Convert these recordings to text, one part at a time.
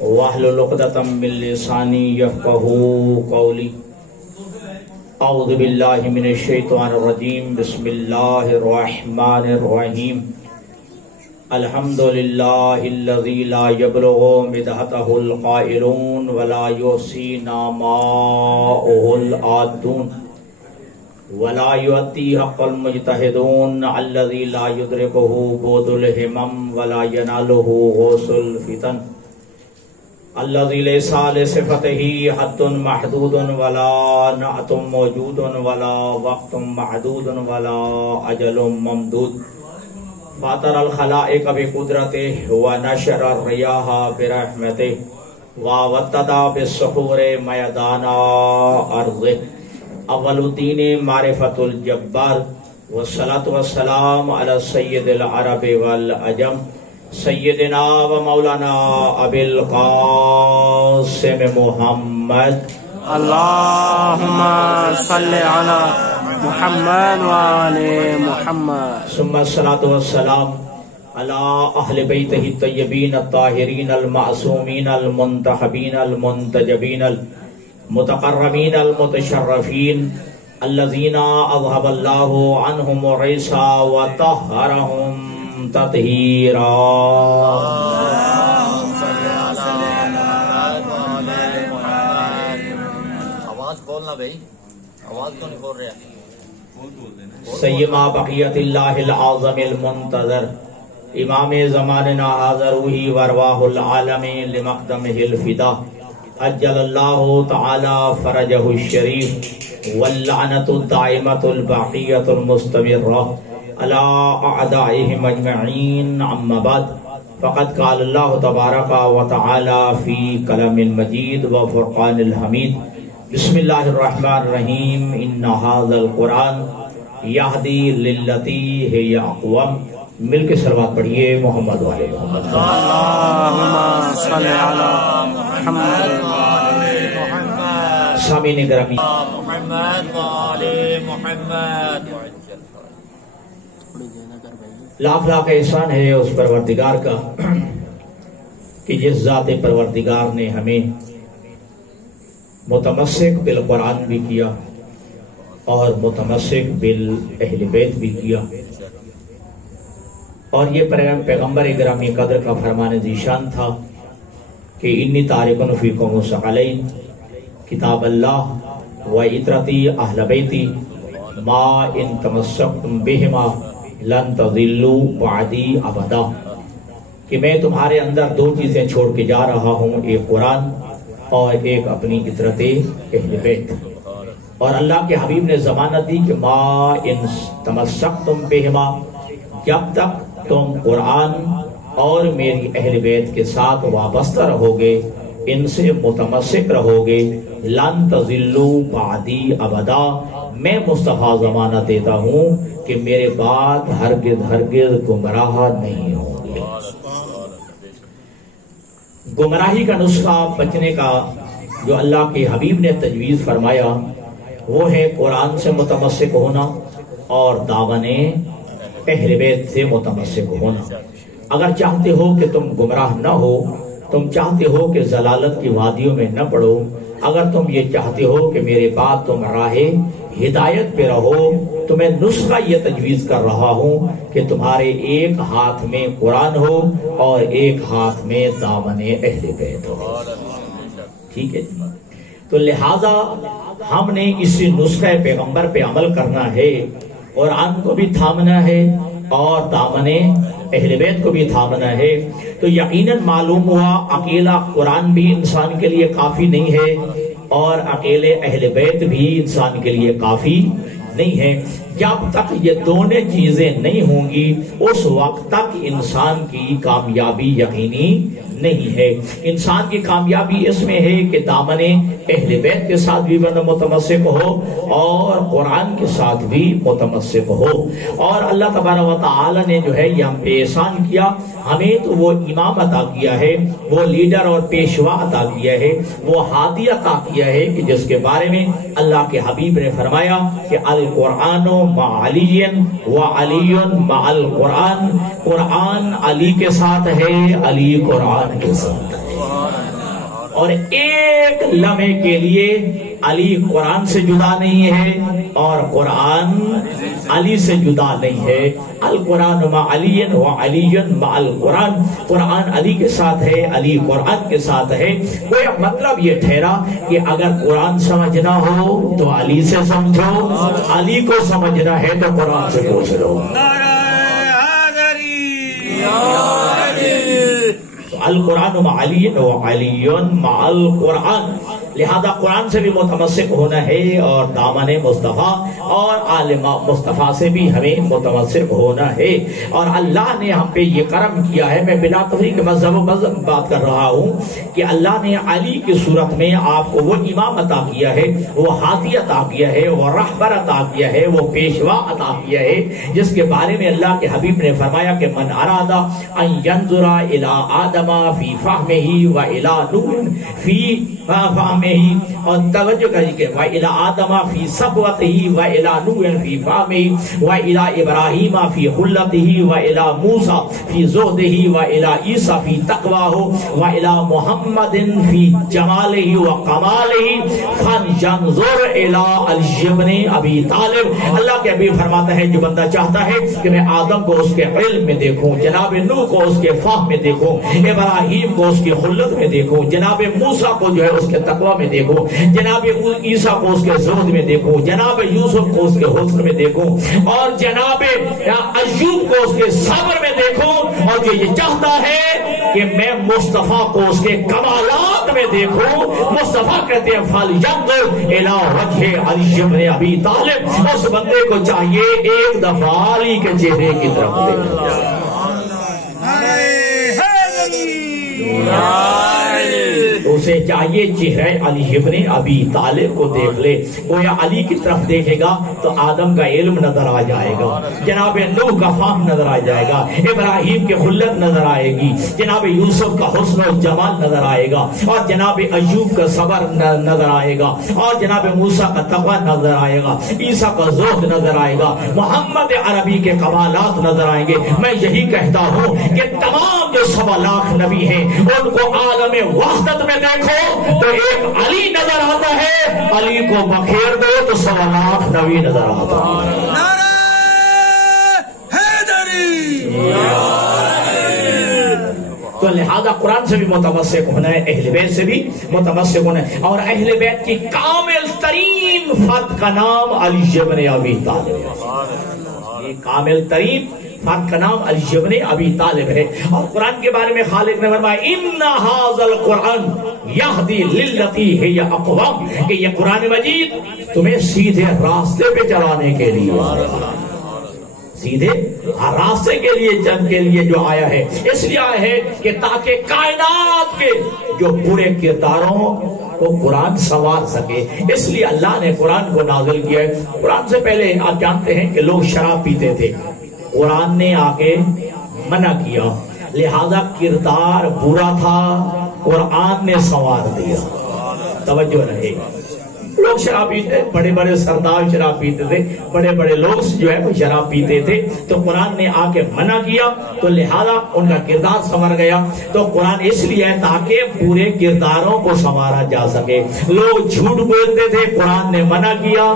واحلل عقدۃ من لسانی یفقهوا قولی اعوذ باللہ من الشیطان الرجیم بسم اللہ الرحمن الرحیم الحمد للہ الذی لا یبلغ مدحتہ القائلون ولا یحصی نعماءہ العادون ولا یؤتی حق المجتہدون الذی لا یدرکہ بعد الہمم ولا ینالہ غوث الفتن الذی لیس لصفتہ حد محدود ولا نعت موجود ولا وقت محدود ولا اجل ممدود فاطر الخلائق بقدرتہ ونشر الریاح برحمتہ ووطد بالسحور میدان ارضہ اول الدین معرفت الجبار والصلاة والسلام علی سید العرب والعجم سیدنا و مولانا ابی القاسم محمد اللہم صلی علی محمد و آل محمد ثم الصلاة والسلام علی اہل بیتہ الطیبین الطاہرین المعصومین المنتخبین المنتجبین المتقربین المتشرفین الذین اذهب اللہ عنہم الرجس وطہرہم تطہیرا آواز کھولنا بھائی، آواز کیوں نہیں کھول رہے؟ سیما بقیت اللہ العظم المنتظر امام زماننا حاضر روحی وارواح العالم لمقدمہ الفدا اجل اللہ تعالی فرجہ الشریف واللعنت الدائمت الباقیت المستمرہ علی اعدائہم اجمعین اما بعد فقد قال اللہ تبارک و تعالی فی کلام المجید و فرقان الحمید بسم اللہ الرحمن الرحیم ان ھذا القرآن یہدی للتی ہی اقوم مل کے صلوات پڑھیے محمد والے محمد اللہم صلی علی محمد و آل محمد سامعین گرامی محمد و آل محمد لاکھ لاکھ احسان ہے اس پروردگار کا کہ جس ذات پروردگار نے ہمیں متمسک بالقرآن بھی کیا اور متمسک بالاہل بیت بھی کیا، اور یہ پیغمبر گرامی قدر کا فرمان ذیشان تھا کہ انی تارکن فیکم ثقلین کتاب اللہ و عطرتی اہل بیتی ما ان تمسکتم بہما لن تضلوا بعدی ابدا، کہ میں تمہارے اندر دو چیزیں چھوڑ کے جا رہا ہوں، ایک قرآن اور ایک اپنی عطرت اہل بیت۔ اور اللہ کے حبیب نے ضمانت دی کہ ما ان تمسکتم بہما، جب تک تم قرآن اور میری اہل بیت کے ساتھ وابستہ رہو گے، ان سے متمسک رہو گے، لن تضلوا بعدی ابدا، میں مصطفیٰ ضمانت دیتا ہوں کہ میرے بعد ہرگز گمراہ نہیں ہوں گے۔ گمراہی کا نسخہ بچنے کا جو اللہ کے حبیب نے تجویز فرمایا وہ ہے قرآن سے متمسک ہونا اور دامن اہل بیت سے متمسک ہونا۔ اگر چاہتے ہو کہ تم گمراہ نہ ہو، تم چاہتے ہو کہ ضلالت کی وادیوں میں نہ پڑو، اگر تم یہ چاہتے ہو کہ میرے بعد تم راہ ہدایت پہ رہو، تو میں نسخہ یہ تجویز کر رہا ہوں کہ تمہارے ایک ہاتھ میں قرآن ہو اور ایک ہاتھ میں دامن اہل بیت ہو۔ ٹھیک ہے جی؟ تو لہٰذا ہم نے اس نسخہ پیغمبر پہ عمل کرنا ہے، قرآن کو بھی تھامنا ہے اور دامن اہل بیت کو بھی تھامنا ہے۔ تو یقیناً معلوم ہوا اکیلا قرآن بھی انسان کے لیے کافی نہیں ہے اور اکیلے اہل بیت بھی انسان کے لیے کافی نہیں ہے۔ جب تک یہ دونوں چیزیں نہیں ہوں گی اس وقت تک انسان کی کامیابی یقینی نہیں ہے۔ انسان کی کامیابی اس میں ہے کہ دامن اہل بیت کے ساتھ بھی بندہ متمسک ہو اور قرآن کے ساتھ بھی متمسک ہو۔ اور اللہ تبارک و تعالی نے جو ہے یہ ہم پہ احسان کیا، ہمیں تو وہ امام عطا کیا ہے، وہ لیڈر اور پیشوا عطا کیا ہے، وہ ہادی عطا کیا ہے کہ جس کے بارے میں اللہ کے حبیب نے فرمایا کہ القرآن مع علی و علی مع القرآن، قرآن علی کے ساتھ ہے، علی قرآن کے ساتھ ہے۔ اور ایک لمحے کے لیے علی قرآن سے جدا نہیں ہے اور قرآن علی سے جدا نہیں ہے. القرآن مع علی و علی مع القرآن. قرآن علی کے ساتھ ہے، علی قرآن کے ساتھ ہے. کوئی مطلب یہ ٹھہرا کہ اگر قرآن سمجھنا ہو تو علی سے سمجھو، علی کو سمجھنا ہے تو قرآن سے پوچھ لو. القرآن مع علی و علی مع القرآن. لہذا قرآن سے بھی متمسک ہونا ہے اور دامن مصطفیٰ اور آل مصطفیٰ سے بھی ہمیں متمسک ہونا ہے. اور اللہ نے ہم پہ یہ کرم کیا ہے. میں بلا تفریق مذہب بات کر رہا ہوں کہ اللہ نے علی کی صورت میں آپ کو وہ امام عطا کیا ہے، وہ ہادی عطا کیا ہے، وہ رہبر عطا کیا ہے، وہ پیشوا عطا کیا ہے، جس کے بارے میں اللہ کے حبیب نے فرمایا کہ من ارادہ ان ینظر الی آدم فی فہمہ و الی نوح فی فہمہ، اور توجہ کریے کہ وَإِلَىٰ آدَمَ فِي صَفْوَتِهِ وَإِلَىٰ نُوحٍ فِي فَہمِهِ وَإِلَىٰ إِبْرَاهِيمَ فِي خُلَّتِهِ وَإِلَىٰ مُوسَىٰ فِي زُهْدِهِ وَإِلَىٰ عِیسَىٰ فِي تَقْوَاهُ وَإِلَىٰ مُحَمَّدٍ فِي جَمَالِهِ وَقَمَالِهِ فَلْيَنظُرْ إِلَىٰ عَلِيِّ بْنِ أَبِي طَالِبٍ. اللہ کے حبیب فرماتا ہے جو بندہ چاہتا ہے کہ میں آدم کو اس کے علم میں دیکھوں، جناب نوح کو اس کے فہم میں دیکھوں، ابراہیم کو اس کی خلت میں دیکھوں، جناب موسیٰ کو جو ہے اس کے تقوی میں دیکھوں، جناب عیسیٰ کو اس کے زہد میں دیکھوں، جناب یوسف کو اس کے حسن میں دیکھوں، اور جناب ایوب کو اس کے صبر میں دیکھوں، اور جو یہ چاہتا ہے کہ میں مصطفیٰ کو اس کے کمالات میں دیکھوں. مصطفیٰ کہتے ہیں فَلْيَنظُرْ إِلَىٰ وَجْهِ عَلِيِّ بْنِ أَبِي طَالِبٍ. اس بندے کو چاہیے ایک دفعہ علی کے چہرے کی طرف دیکھیں. اسے چاہیے چہرہ علی ابن ابی طالب کو دیکھ لے. گویا علی کی طرف دیکھے گا تو آدم کا علم نظر آ جائے گا، جناب نوح کا فہم نظر آ جائے گا، ابراہیم کی خلت نظر آئے گی، جناب یوسف کا حسن و جمال نظر آئے گا، اور جناب ایوب کا صبر نظر آئے گا، اور جناب موسیٰ کا تقوی نظر آئے گا، عیسیٰ کا زہد نظر آئے گا، محمد عربی کے کمالات نظر آئیں گے. میں یہی کہتا ہوں کہ تمام جو 1.25 لاکھ نبی ہیں ان کو عالم وحدت میں دیکھو تو ایک علی نظر آتا ہے، علی کو بکھیر دو تو 1.25 لاکھ نبی نظر آتا ہے. تو لہذا قرآن سے بھی متمسک ہونا ہے، اہل بیت سے بھی متمسک ہونا ہے. اور اہل بیت کی کامل ترین فرد کا نام علی ابن ابی طالب. یہ کامل ترین فرد کا نام علی ابن ابی طالب ہے. اور قرآن کے بارے میں خالق نے فرمایا ان ھذا القرآن یہدی للتی ہی اقوم، کہ یہ قرآن مجید تمہیں سیدھے راستے پہ چلانے کے لیے، سیدھے راستے کے لیے جو آیا ہے. اس لیے آیا ہے کہ تاکہ کائنات کے جو برے کرداروں کو قرآن سنوار سکے. اس لیے اللہ نے قرآن کو نازل کیا ہے. قرآن سے پہلے آپ جانتے ہیں کہ لوگ شراب پیتے تھے، قرآن نے آ کے منع کیا، لہذا کردار برا تھا، قرآن نے سنوار دیا. توجہ رہے، لوگ شراب پیتے، بڑے بڑے سردار شراب پیتے تھے، بڑے بڑے لوگ جو ہے وہ شراب پیتے تھے، تو قرآن نے آ کے منع کیا تو لہذا ان کا کردار سنور گیا. تو قرآن اس لیے ہے تاکہ پورے کرداروں کو سنوارا جا سکے. لوگ جھوٹ بولتے تھے، قرآن نے منع کیا.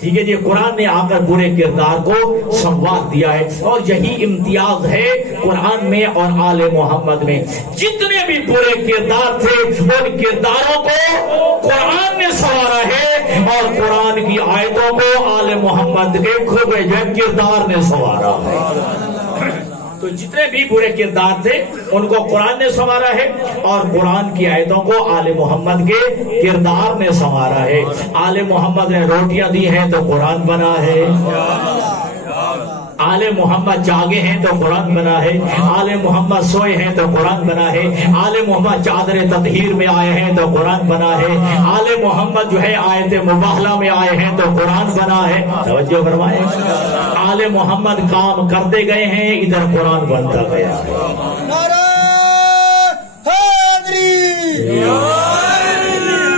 ٹھیک ہے جی، قرآن نے آ کر برے کردار کو سنوار دیا ہے. اور یہی امتیاز ہے قرآن میں اور آل محمد میں. جتنے بھی برے کردار تھے ان کرداروں کو قرآن نے سنوارا ہے، اور قرآن کی آیتوں کو آل محمد کے کھوے جو کردار نے سنوارا ہے. تو جتنے بھی برے کردار تھے ان کو قرآن نے سنوارا ہے، اور قرآن کی آیتوں کو آل محمد کے کردار نے سنوارا ہے. آل محمد نے روٹیاں دی ہیں تو قرآن بنا ہے، آل محمد جاگے ہیں تو قرآن بنا ہے، آل محمد سوئے ہیں تو قرآن بنا ہے، آل محمد چادر تطہیر میں آئے ہیں تو قرآن بنا ہے، آل محمد جو ہے آیت مباہلہ میں آئے ہیں تو قرآن بنا ہے. توجہ فرمائیں، آل محمد کام کرتے گئے ہیں، ادھر قرآن بنتا گیا ہے.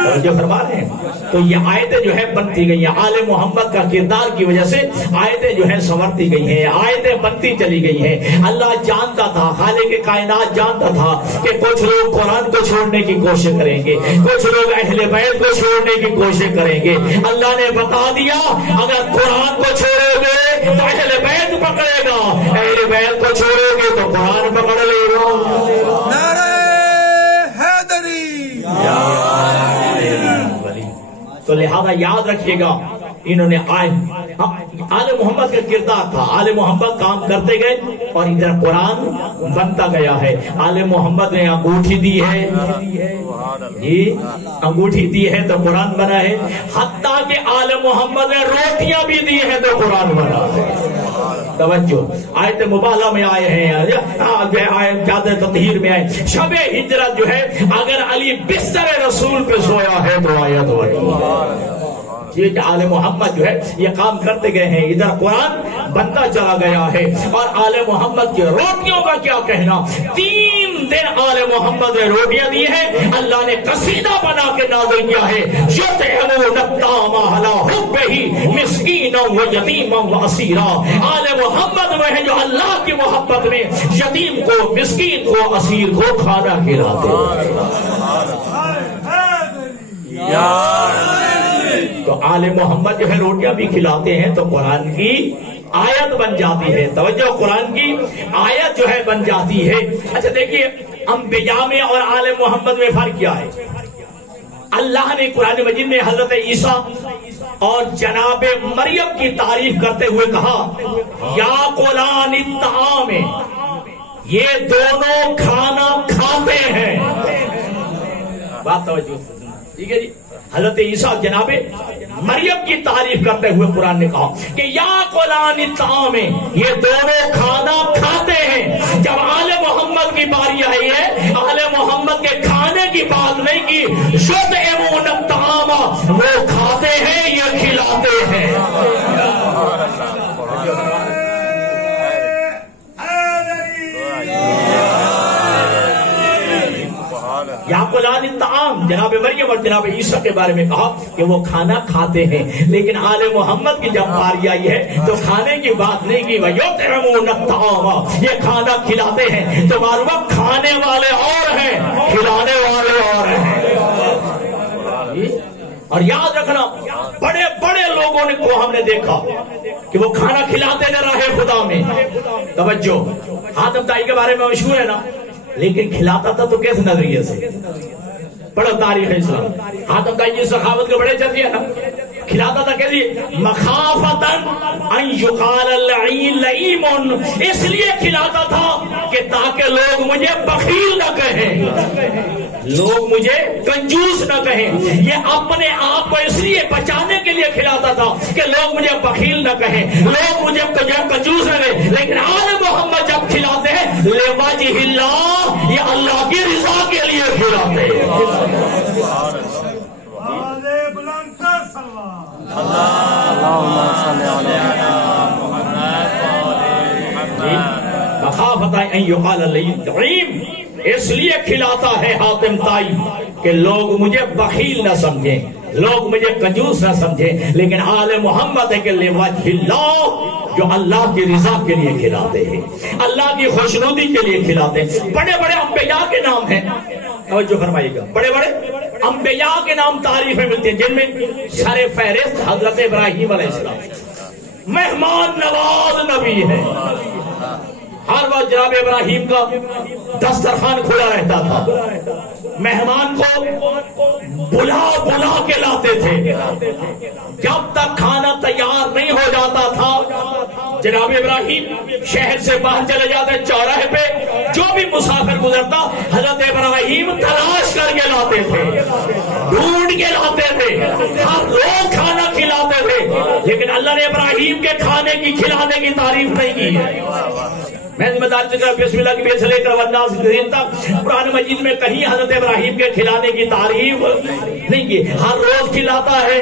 توجہ فرما رہے ہیں. تو یہ آیتیں جو ہے بنتی گئی ہیں، آل محمد کا کردار کی وجہ سے آیتیں جو ہے سنورتی گئی ہیں، آیتیں بنتی چلی گئی ہیں۔ اللہ جانتا تھا، خالق کائنات جانتا تھا کہ کچھ لوگ قرآن کو چھوڑنے کی کوشش کریں گے، کچھ لوگ اہل بیت کو چھوڑنے کی کوشش کریں گے۔ اللہ نے بتا دیا اگر قرآن کو چھوڑو گے تو اہل بیت پکڑے گا، اہل بیت کو چھوڑو گے تو قرآن پکڑ لے گا۔ نعرہ حیدری، تو لہذا یاد رکھیے گا انہوں نے آل محمد کا کردار تھا، آل محمد کام کرتے گئے اور ادھر قرآن بنتا گیا ہے۔ آل محمد نے انگوٹھی دی ہے، جی انگوٹھی دی ہے تو قرآن بنا ہے، حتیٰ کہ آل محمد نے روٹیاں بھی دی ہیں تو قرآن بنا ہے۔ توجہ، آیت مبالغہ میں آئے ہیں، زیادہ تطہیر میں آئے، شب ہجرت جو ہے اگر علی بستر رسول پہ سویا ہے تو آیت بنی۔ یہ آل محمد جو ہے یہ کام کرتے گئے ہیں، ادھر قرآن بنتا چلا گیا ہے۔ اور آل محمد کی روٹیوں کا کیا کہنا، 3 دن آل محمد نے روٹیاں دی ہیں، اللہ نے قصیدہ بنا کے نازل کیا ہے، یطعمون الطعام علی حبہ مسکینا ویتیما واسیرا۔ آل محمد وہ ہیں جو اللہ کی محبت میں یتیم کو، مسکین کو، اسیر کو کھانا کھلاتے ہیں۔ تو آل محمد جو ہے روٹیاں بھی کھلاتے ہیں تو قرآن کی آیت بن جاتی ہے۔ توجہ، قرآن کی آیت جو ہے بن جاتی ہے۔ اچھا دیکھیے، انبیاء میں اور آل محمد میں فرق کیا ہے؟ اللہ نے قرآن مجید میں حضرت عیسیٰ اور جناب مریم کی تعریف کرتے ہوئے کہا یا قلان الطعام، یہ دونوں کھانا کھاتے ہیں۔ بات توجہ، ٹھیک ہے جی۔ حضرت عیسیٰ جناب مریم کی تعریف کرتے ہوئے قرآن نے کہا کہ یا قلان الطعام، یہ دونوں کھانا کھاتے ہیں۔ جب آل محمد کی باری آئی ہے، آل محمد کے کھانے کی بات نہیں کی، یطعمون الطعام، وہ کھاتے ہیں، یہ کھلاتے ہیں۔ یا قلان الطعام، جناب مریم اور جناب عیسیٰ کے بارے میں کہا کہ وہ کھانا کھاتے ہیں، لیکن آل محمد کی جب باری آئی ہے تو کھانے کی بات نہیں کی، وَيُطْعِمُونَ الطَّعَامَ، یہ کھانا کھلاتے ہیں۔ تو معلوم کھانے والے اور ہیں، کھلانے والے اور ہیں۔ اور یاد رکھنا، بڑے بڑے لوگوں کو ہم نے دیکھا کہ وہ کھانا کھلاتے نہ رہے خدا میں۔ توجہ، حاتم طائی کے بارے میں مشہور ہے نا، لیکن کھلاتا تھا تو کس نظریے سے؟ پڑھو تاریخ اسلام، حاتم طائی کی سخاوت کے بڑے چلتی ہے نا، کھلاتا تھا کیسے؟ مخافتن ان یقال اللعین لئیم، اس لیے کھلاتا تھا کہ تاکہ لوگ مجھے بخیل نہ کہیں، لوگ مجھے کنجوس نہ کہیں۔ یہ اپنے آپ کو اس لیے بچانے کے لیے کھلاتا تھا کہ لوگ مجھے بخیل نہ کہیں، لوگ مجھے کنجوس نہ کہیں۔ لیکن آل محمد جب کھلاتے ہیں لوجہ اللہ، یہ اللہ کی رضا کے لیے کھلاتے ہیں۔ اللہم صلی علی مخافت ان یقال اللعین، اس لیے کھلاتا ہے حاتم طائی کہ لوگ مجھے بخیل نہ سمجھیں، لوگ مجھے کنجوس نہ سمجھیں، لیکن آل محمد ہے کہ لوجہ اللہ، جو اللہ کی رضا کے لیے کھلاتے ہیں، اللہ کی خوشنودی کے لیے کھلاتے ہیں۔ بڑے بڑے انبیاء کے نام ہیں، توجہ فرمائیے گا، بڑے بڑے انبیاء کے نام تعریف میں ملتے ہیں، جن میں سر فہرست حضرت ابراہیم علیہ السلام مہمان نواز نبی ہے۔ ہر وقت جناب ابراہیم کا دسترخوان کھلا رہتا تھا، مہمان کو بلا بلا کے لاتے تھے، جب تک کھانا تیار نہیں ہو جاتا تھا جناب ابراہیم شہر سے باہر چلے جاتے، چوراہے پہ جو بھی مسافر گزرتا حضرت ابراہیم تلاش کر کے لاتے تھے، ڈھونڈ کے لاتے تھے، ہر روز کھانا کھلاتے تھے۔ لیکن اللہ نے ابراہیم کے کھانے کی، کھلانے کی تعریف نہیں کی ہے۔ میں ذمہ داری سے کہا بسم اللہ کی بیس لے کر والناس تک قرآن مجید میں کہیں حضرت ابراہیم کے کھلانے کی تعریف نہیں کی. ہر روز کھلاتا ہے,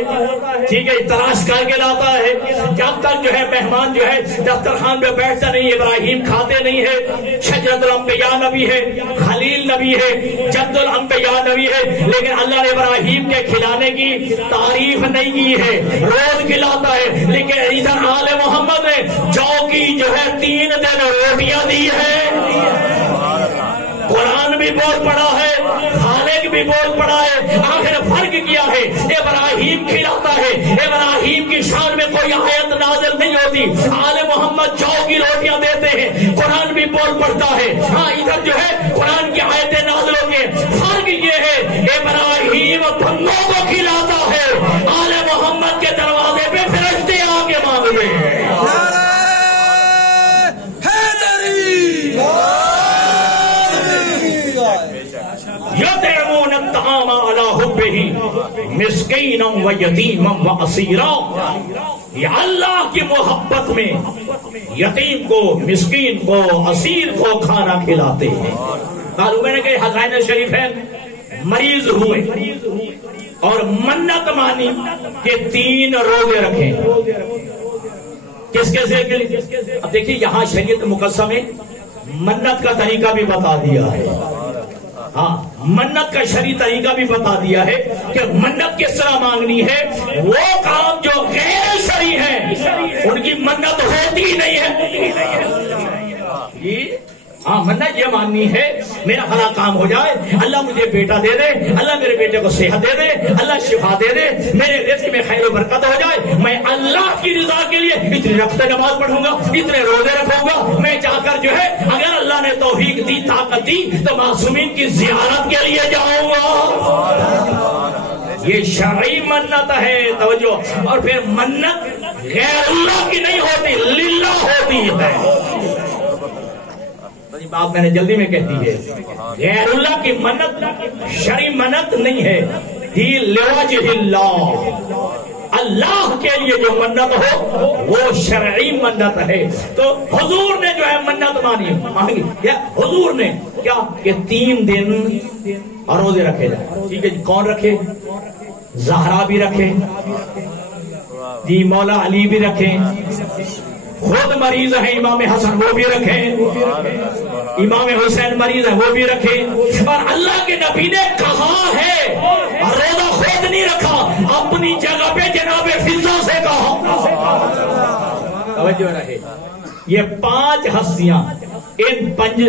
ٹھیک ہے, تلاش کر کے لاتا ہے. جب تک جو ہے مہمان جو ہے دسترخوان پہ بیٹھتا نہیں, ابراہیم کھاتے نہیں ہے. شجرۃ الانبیاء نبی ہے, خلیل نبی ہے, جد الانبیاء نبی ہے, لیکن اللہ نے ابراہیم کے کھلانے کی تعریف نہیں کی ہے, روز کھلاتا ہے. لیکن ادھر آل محمد نے جو کی جو ہے 3 دن روٹیاں دی ہے. قرآن بھی بول پڑا ہے, خالق بھی بول پڑا ہے. آخر فرق کیا ہے؟ ابراہیم کھلاتا ہے, ابراہیم کی شان میں کوئی آیت نازل نہیں ہوتی. آل محمد جو کی روٹیاں دیتے ہیں, قرآن بھی بول پڑتا ہے. ہاں ادھر جو ہے قرآن کی آیتیں نازل ہوتی ہیں. فرق یہ ہے ابراہیم بندوں کو کھلاتا ہے, آل محمد کے دروازے پہ فرشتے آ کے مانگتے ہیں. یطعمون الطعام علی حبہ مسکینا و یتیما و اسیرا. یہ اللہ کی محبت میں یتیم کو, مسکین کو, اسیر کو کھانا کھلاتے ہیں. معلوم ہے کہ حضرین شریفین مریض ہوئے اور منت مانی کہ 3 روزے رکھیں. کس کے لیے؟ اب دیکھیے یہاں شریعت مقدسہ میں منت کا طریقہ بھی بتا دیا ہے. ہاں, منت کا شرعی طریقہ بھی بتا دیا ہے کہ منت کس طرح مانگنی ہے. وہ کام جو غیر شرعی ہیں ان کی منت ہوتی نہیں ہے. ہاں, منت یہ ماننی ہے میرا فلاں کام ہو جائے, اللہ مجھے بیٹا دے دے, اللہ میرے بیٹے کو صحت دے دے, اللہ شفا دے دے, میرے رزق میں خیر و برکت ہو جائے, میں اللہ کی رضا کے لیے اتنی رفتہ نماز پڑھوں گا, اتنے روزے رکھوں گا, میں جا کر جو ہے اگر اللہ نے توفیق دی, طاقت دی تو معصومین کی زیارت کے لیے جاؤں گا. یہ شرعی منت ہے. توجہ. اور پھر منت غیر اللہ کی نہیں ہوتی, للہ ہوتی ہے. بات میں نے جلدی میں کہتی ہے, غیر اللہ کی منت شرعی منت نہیں ہے. ہی لوجہ اللہ, اللہ کے لیے جو منت ہو وہ شرعی منت ہے. تو حضور نے جو ہے منت مانی, حضور نے کیا کہ 3 دن روزے رکھے جائیں. ٹھیک ہے جی, کون رکھے؟ زہرا بھی رکھے جی, مولا علی بھی رکھیں, خود مریض ہیں امام حسن وہ بھی رکھیں, امام حسین مریض ہیں وہ بھی رکھیں. اور اللہ کے نبی نے کہا ہے, اور روزہ خود نہیں رکھا, اپنی جگہ پہ جناب فضا سے کہا. توجہ رہے, یہ 5 ہستیاں, ان 5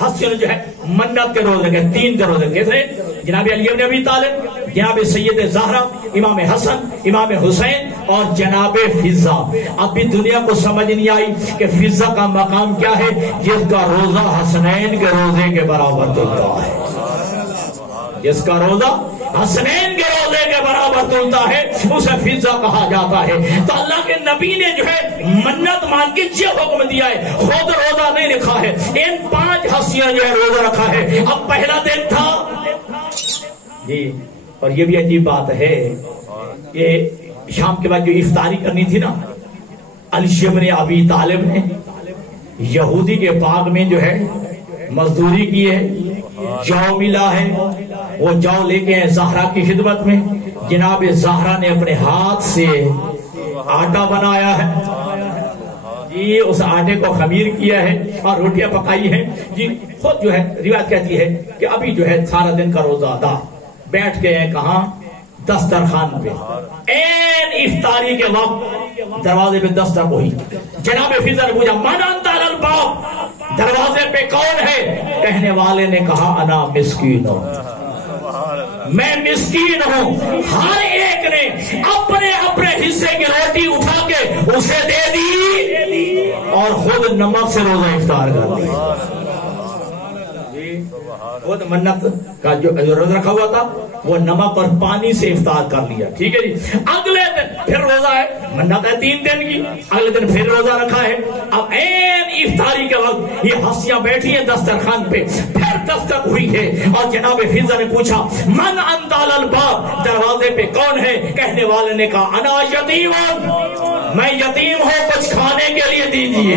ہستیوں نے جو ہے منت کے روز رکھے, 3 کے روز رکھے. جناب علی بن ابی طالب, جناب سید زہرا, امام حسن, امام حسین اور جناب فضا. اب بھی دنیا کو سمجھ نہیں آئی کہ فضا کا مقام کیا ہے, جس کا روزہ حسنین کے روزے کے برابر تلتا ہے. جس کا روزہ حسنین کے روزے کے برابر تلتا ہے اسے فضا کہا جاتا ہے. تو اللہ کے نبی نے جو ہے منت مان کے یہ حکم دیا ہے, خود روزہ نہیں رکھا ہے, ان 5 ہستیاں جو ہے روزہ رکھا ہے. اب پہلا دن تھا جی, اور یہ بھی عجیب بات ہے, یہ شام کے بعد جو افطاری کرنی تھی نا, علی بن ابی طالب نے یہودی کے باغ میں جو ہے مزدوری کی ہے, جو ملا ہے وہ جو لے کے زہرا کی خدمت میں. جناب زہرا نے اپنے ہاتھ سے آٹا بنایا ہے جی, اس آٹے کو خمیر کیا ہے اور روٹیاں پکائی ہیں جی. خود جو ہے روایت کہتی ہے کہ ابھی جو ہے سارا دن کا روزہ تھا, بیٹھ کے ہیں کہاں, دسترخوان پہ. این افطاری کے وقت دروازے پہ دستک ہوئی. جناب فضا نے پوچھا من انت علی الباب, دروازے پہ کون ہے؟ کہنے والے نے کہا انا مسکین ہوں, میں مسکین ہوں. ہر ایک نے اپنے اپنے حصے کی روٹی اٹھا کے اسے دے دی اور خود نمک سے روزہ افطار کر دیا. خود منت کا جو روزہ رکھا ہوا تھا وہ نمک اور پانی سے افطار کر لیا. ٹھیک ہے جی. اگلے دن پھر روزہ ہے, منت ہے 3 دن کی, اگلے دن پھر روزہ رکھا ہے. اب این افطاری کے وقت یہ ہستیاں بیٹھی ہیں دسترخوان پہ, پھر دستک ہوئی ہے اور جناب فضا نے پوچھا من انت علی الباب, دروازے پہ کون ہے؟ کہنے والے نے کہا انا یتیم, میں یتیم ہوں, کچھ کھانے کے لیے دیجیے.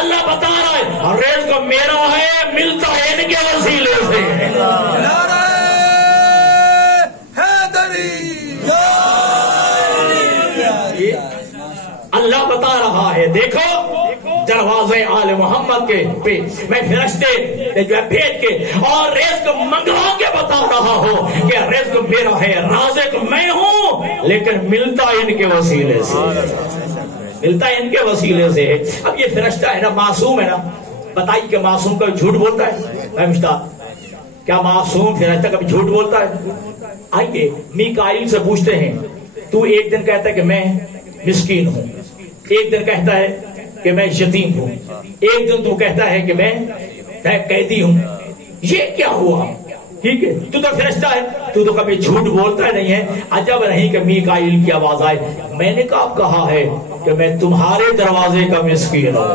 اللہ بتا رہا ہے رزق میرا ہے ملتا ہے ان کے وسیلے سے. نعرہ حیدری. اللہ بتا رہا ہے دیکھو دروازے آل محمد کے پہ میں فرشتے جو ہے بھیج کے اور رزق منگوا کے بتا رہا ہوں کہ رزق میرا ہے رازق میں ہوں لیکن ملتا ان کے وسیلے سے ملتا ان کے وسیلے سے ہے. اب یہ فرشتہ ہے نا معصوم ہے نا بتائیے کہ معصوم کبھی جھوٹ بولتا ہے مشتاق کیا معصوم فرشتہ کبھی جھوٹ بولتا ہے؟ آئیے میکائیل سے پوچھتے ہیں تو ایک دن کہتا ہے کہ میں مسکین ہوں ایک دن کہتا ہے کہ میں یتیم ہوں ایک دن تو کہتا ہے کہ میں قیدی ہوں یہ کیا ہوا؟ ٹھیک ہے تو فرشتہ ہے تو کبھی جھوٹ بولتا نہیں ہے. عجب نہیں کہ میکائیل کی آواز آئے میں نے کہا ہے کہ میں تمہارے دروازے کا مسکین ہوں.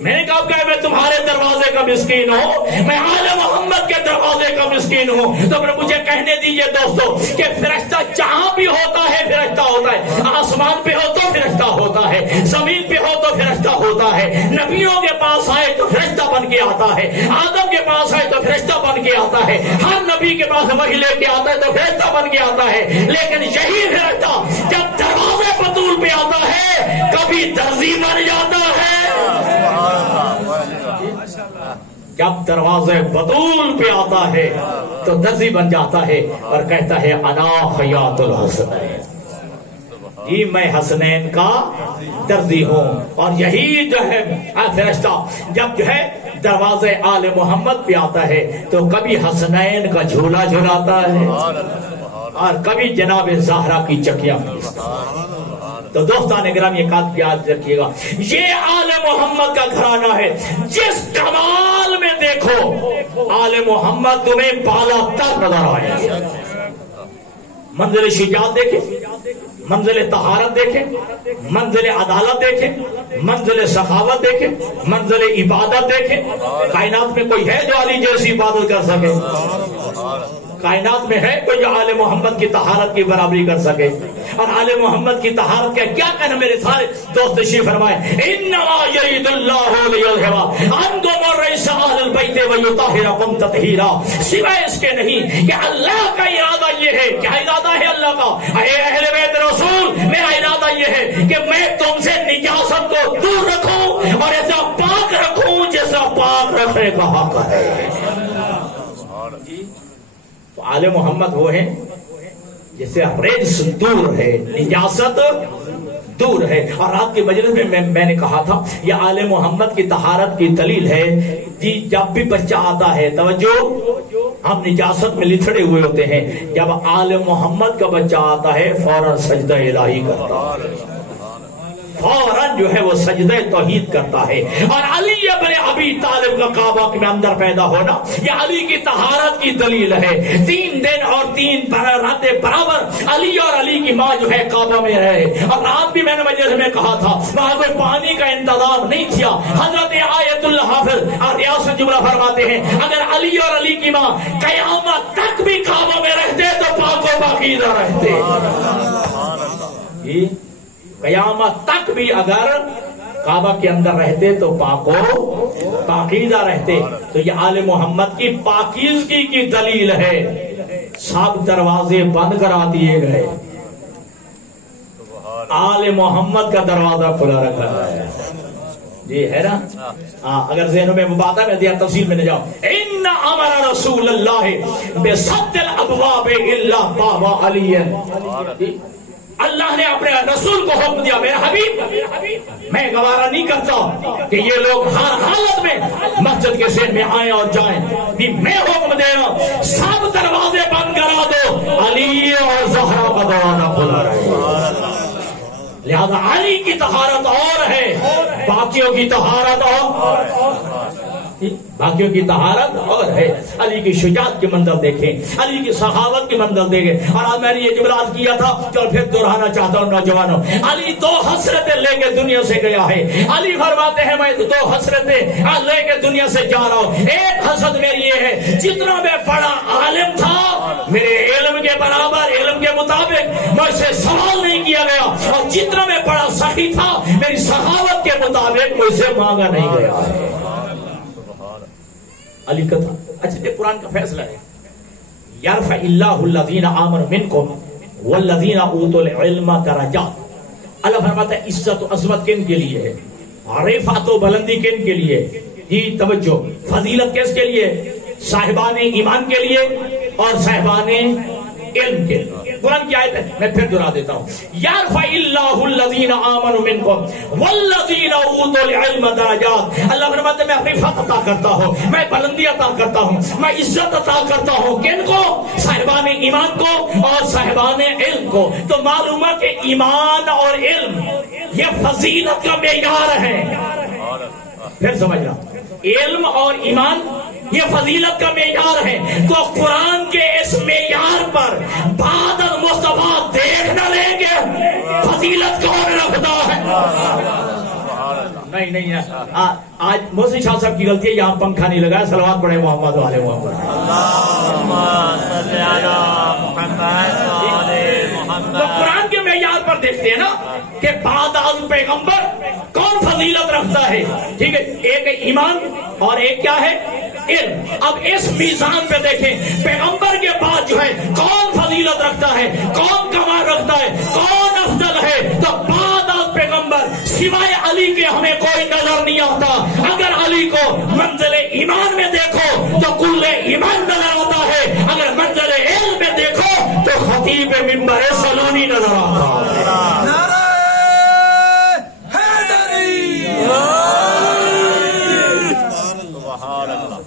میں نے کہا کہ میں تمہارے دروازے کا مسکین ہوں میں آل محمد کے دروازے کا مسکین ہوں. تو پھر مجھے کہنے دیجئے دوستو کہ فرشتہ جہاں بھی ہوتا ہے فرشتہ ہوتا ہے. آسمان پہ ہو تو فرشتہ ہوتا ہے زمین پہ ہو تو فرشتہ ہوتا ہے. نبیوں کے پاس آئے تو فرشتہ بن کے آتا ہے آدم کے پاس آئے تو فرشتہ بن کے آتا ہے ہر نبی کے پاس وحی لے کے آتا ہے تو فرشتہ بن کے آتا ہے. لیکن یہی فرشتہ جب دروازے بطول پہ آتا ہے کبھی درزی بن جاتا ہے جب دروازے بطول پہ آتا ہے تو درزی بن جاتا ہے اور کہتا ہے انا خیاط الحسنین جی میں حسنین کا درزی ہوں. اور یہی جو ہے فرشتہ جب جو ہے دروازے آل محمد پہ آتا ہے تو کبھی حسنین کا جھولا جھولاتا ہے اور کبھی جناب زہرا کی چکیاں. تو دوستان اکرام یہ بات یاد رکھیے گا یہ آل محمد کا گھرانہ ہے. جس کمال میں دیکھو آل محمد تمہیں بالا تر نظر آئے گا. منزل شجاعت دیکھیں منزل طہارت دیکھیں منزل عدالت دیکھیں منزل سخاوت دیکھیں منزل عبادت دیکھیں. کائنات میں کوئی ہے جو علی جیسی عبادت کر سکے؟ کائنات میں ہے کوئی جو آل محمد کی طہارت کی برابری کر سکے؟ اور آل محمد کی طہارت کا کیا کہنا میرے سارے دوست تشریف فرمائیں انما یرید اللہ لیذھب عنکم الرجس اہل البیت ویطہرکم تطہیرا. سوائے اس کے نہیں کہ اللہ کا ارادہ یہ ہے. کیا ارادہ ہے اللہ کا؟ اے اہل بیت رسول میرا ارادہ یہ ہے کہ میں تم سے نجاست کو دور رکھوں اور ایسا پاک رکھوں جیسا پاک رکھنے کا حق ہے. تو آل محمد وہ ہیں جس سے رجس دور ہے نجاست دور ہے. اور رات کے مجلس میں میں نے کہا تھا یہ آل محمد کی طہارت کی دلیل ہے کہ جب بھی بچہ آتا ہے توجہ ہم نجاست میں لتھڑے ہوئے ہوتے ہیں جب آل محمد کا بچہ آتا ہے فوراً سجدہ الہی کرتا ہے فوراً جو ہے وہ سجدہ توحید کرتا ہے. اور علی ابن ابی طالب کا کعبہ کے اندر پیدا ہونا یہ علی کی طہارت کی دلیل ہے. 3 دن اور 3 راتیں برابر علی اور علی کی ماں جو ہے کعبہ میں رہے. اور رات بھی میں نے مجلس میں کہا تھا وہاں کوئی پانی کا انتظام نہیں تھا. حضرت آیت اللہ حافظ اور ریاست جملہ فرماتے ہیں اگر علی اور علی کی ماں قیامت تک بھی کعبہ میں رہتے تو پاک و پاکیزہ رہتے. قیامت تک بھی اگر کعبہ کے اندر رہتے تو پاک و پاکیزہ رہتے. تو یہ آل محمد کی پاکیزگی کی دلیل ہے. سب دروازے بند کرا دیے گئے آل محمد کا دروازہ کھلا رکھا ہے. جی ہے نا اگر ذہنوں میں بات ہے میں دیا تفصیل میں نہ جاؤں. ان امر رسول اللہ بسد الابواب الا باب علی. اللہ نے اپنے رسول کو حکم دیا میرا حبیب میں گوارا نہیں کرتا کہ یہ لوگ ہر حالت میں مسجد کے سین میں آئیں اور جائیں بھی میں حکم دے رہا ہوں سب دروازے بند کرا دو علی اور زہرا کا دروازہ کھلا رہے. لہذا علی کی طہارت اور ہے باقیوں کی طہارت اور باقیوں کی طہارت اور ہے. علی کی شجاعت کے منظر دیکھیں, علی کی سخاوت کے منظر دیکھیں. اور آج میں نے یہ جملات کیا تھا اور پھر دہرانا چاہتا ہوں نوجوانوں, علی 2 حسرتیں لے کے دنیا سے گیا ہے. علی فرماتے ہیں میں 2 حسرتیں لے کے دنیا سے جا رہا ہوں. ایک حسرت میری یہ ہے, جتنا میں بڑا عالم تھا میرے علم کے برابر علم کے مطابق مجھ سے سوال نہیں کیا گیا, اور جتنا میں بڑا سخی تھا میری سخاوت کے مطابق مجھ سے مانگا نہیں گیا ہے. علی کا تھا. اچھا یہ قرآن کا فیصلہ ہے, یرفع اللہ الذین آمنوا منکم والذین اوتوا العلم درجات. اللہ فرماتا ہے عزت و عظمت کن کے لیے ہے, رفعت و بلندی کن کے لیے. جی توجہ, فضیلت کس کے لیے؟ صاحبان ایمان کے لیے اور صاحبان علم کے لیے. قرآن کی آیت ہے, میں پھر دہرا دیتا ہوں, یرفع اللہ الذین آمنوا منکم والذین اوتوا العلم درجات. اللہ فرماتا ہے میں رفعت عطا کرتا ہوں, میں بلندی عطا کرتا ہوں, میں عزت عطا کرتا ہوں. کن کو؟ صاحبان ایمان کو اور صاحبان علم کو. تو معلوم ہے کہ ایمان اور علم یہ فضیلت کا معیار ہے. پھر سمجھ رہا, علم اور ایمان یہ فضیلت کا معیار ہے. تو قرآن کے اس معیار پر بعد المصطفیٰ دیکھ نہ لیں گے فضیلت کون رکھتا ہے. نہیں آج محسن شاہ صاحب کی غلطی ہے, یہاں پنکھا نہیں لگا. صلوات پڑھے محمد والے محمد. تو قرآن کے معیار پر دیکھتے ہیں نا کہ بعد از پیغمبر کون فضیلت رکھتا ہے. ٹھیک ہے, ایک ایمان اور ایک کیا ہے؟ علم. اب اس میزان پہ دیکھیں پیغمبر کے بعد جو ہے کون فضیلت رکھتا ہے, کون کمال رکھتا ہے, کون افضل ہے. تو بعد از پیغمبر سوائے علی کے ہمیں کوئی نظر نہیں آتا. اگر علی کو منزل ایمان میں دیکھو تو کل ایمان نظر آتا ہے, اگر منزل علم میں دیکھو تو خطیب ممبر سلونی نظر آتا.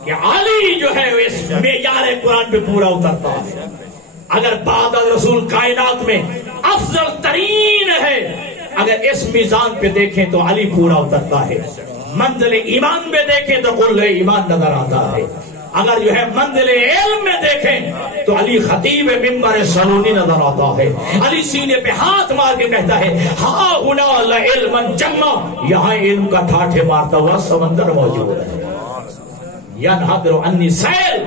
کہ علی جو ہے اس معیار قرآن پہ پورا اترتا ہے. اگر بعد از رسول کائنات میں افضل ترین ہے, اگر اس میزان پہ دیکھیں تو علی پورا اترتا ہے. منزل ایمان پہ دیکھیں تو کل ایمان نظر آتا ہے. اگر جو ہے منزل علم میں دیکھیں تو علی خطیب ممبر سلونی نظر آتا ہے. علی سینے پہ ہاتھ مار کے کہتا ہے ہا ہنا لعلما جما, یہاں علم کا ٹھاٹھے مارتا ہوا سمندر موجود ہے. ینحدر عنی سیل,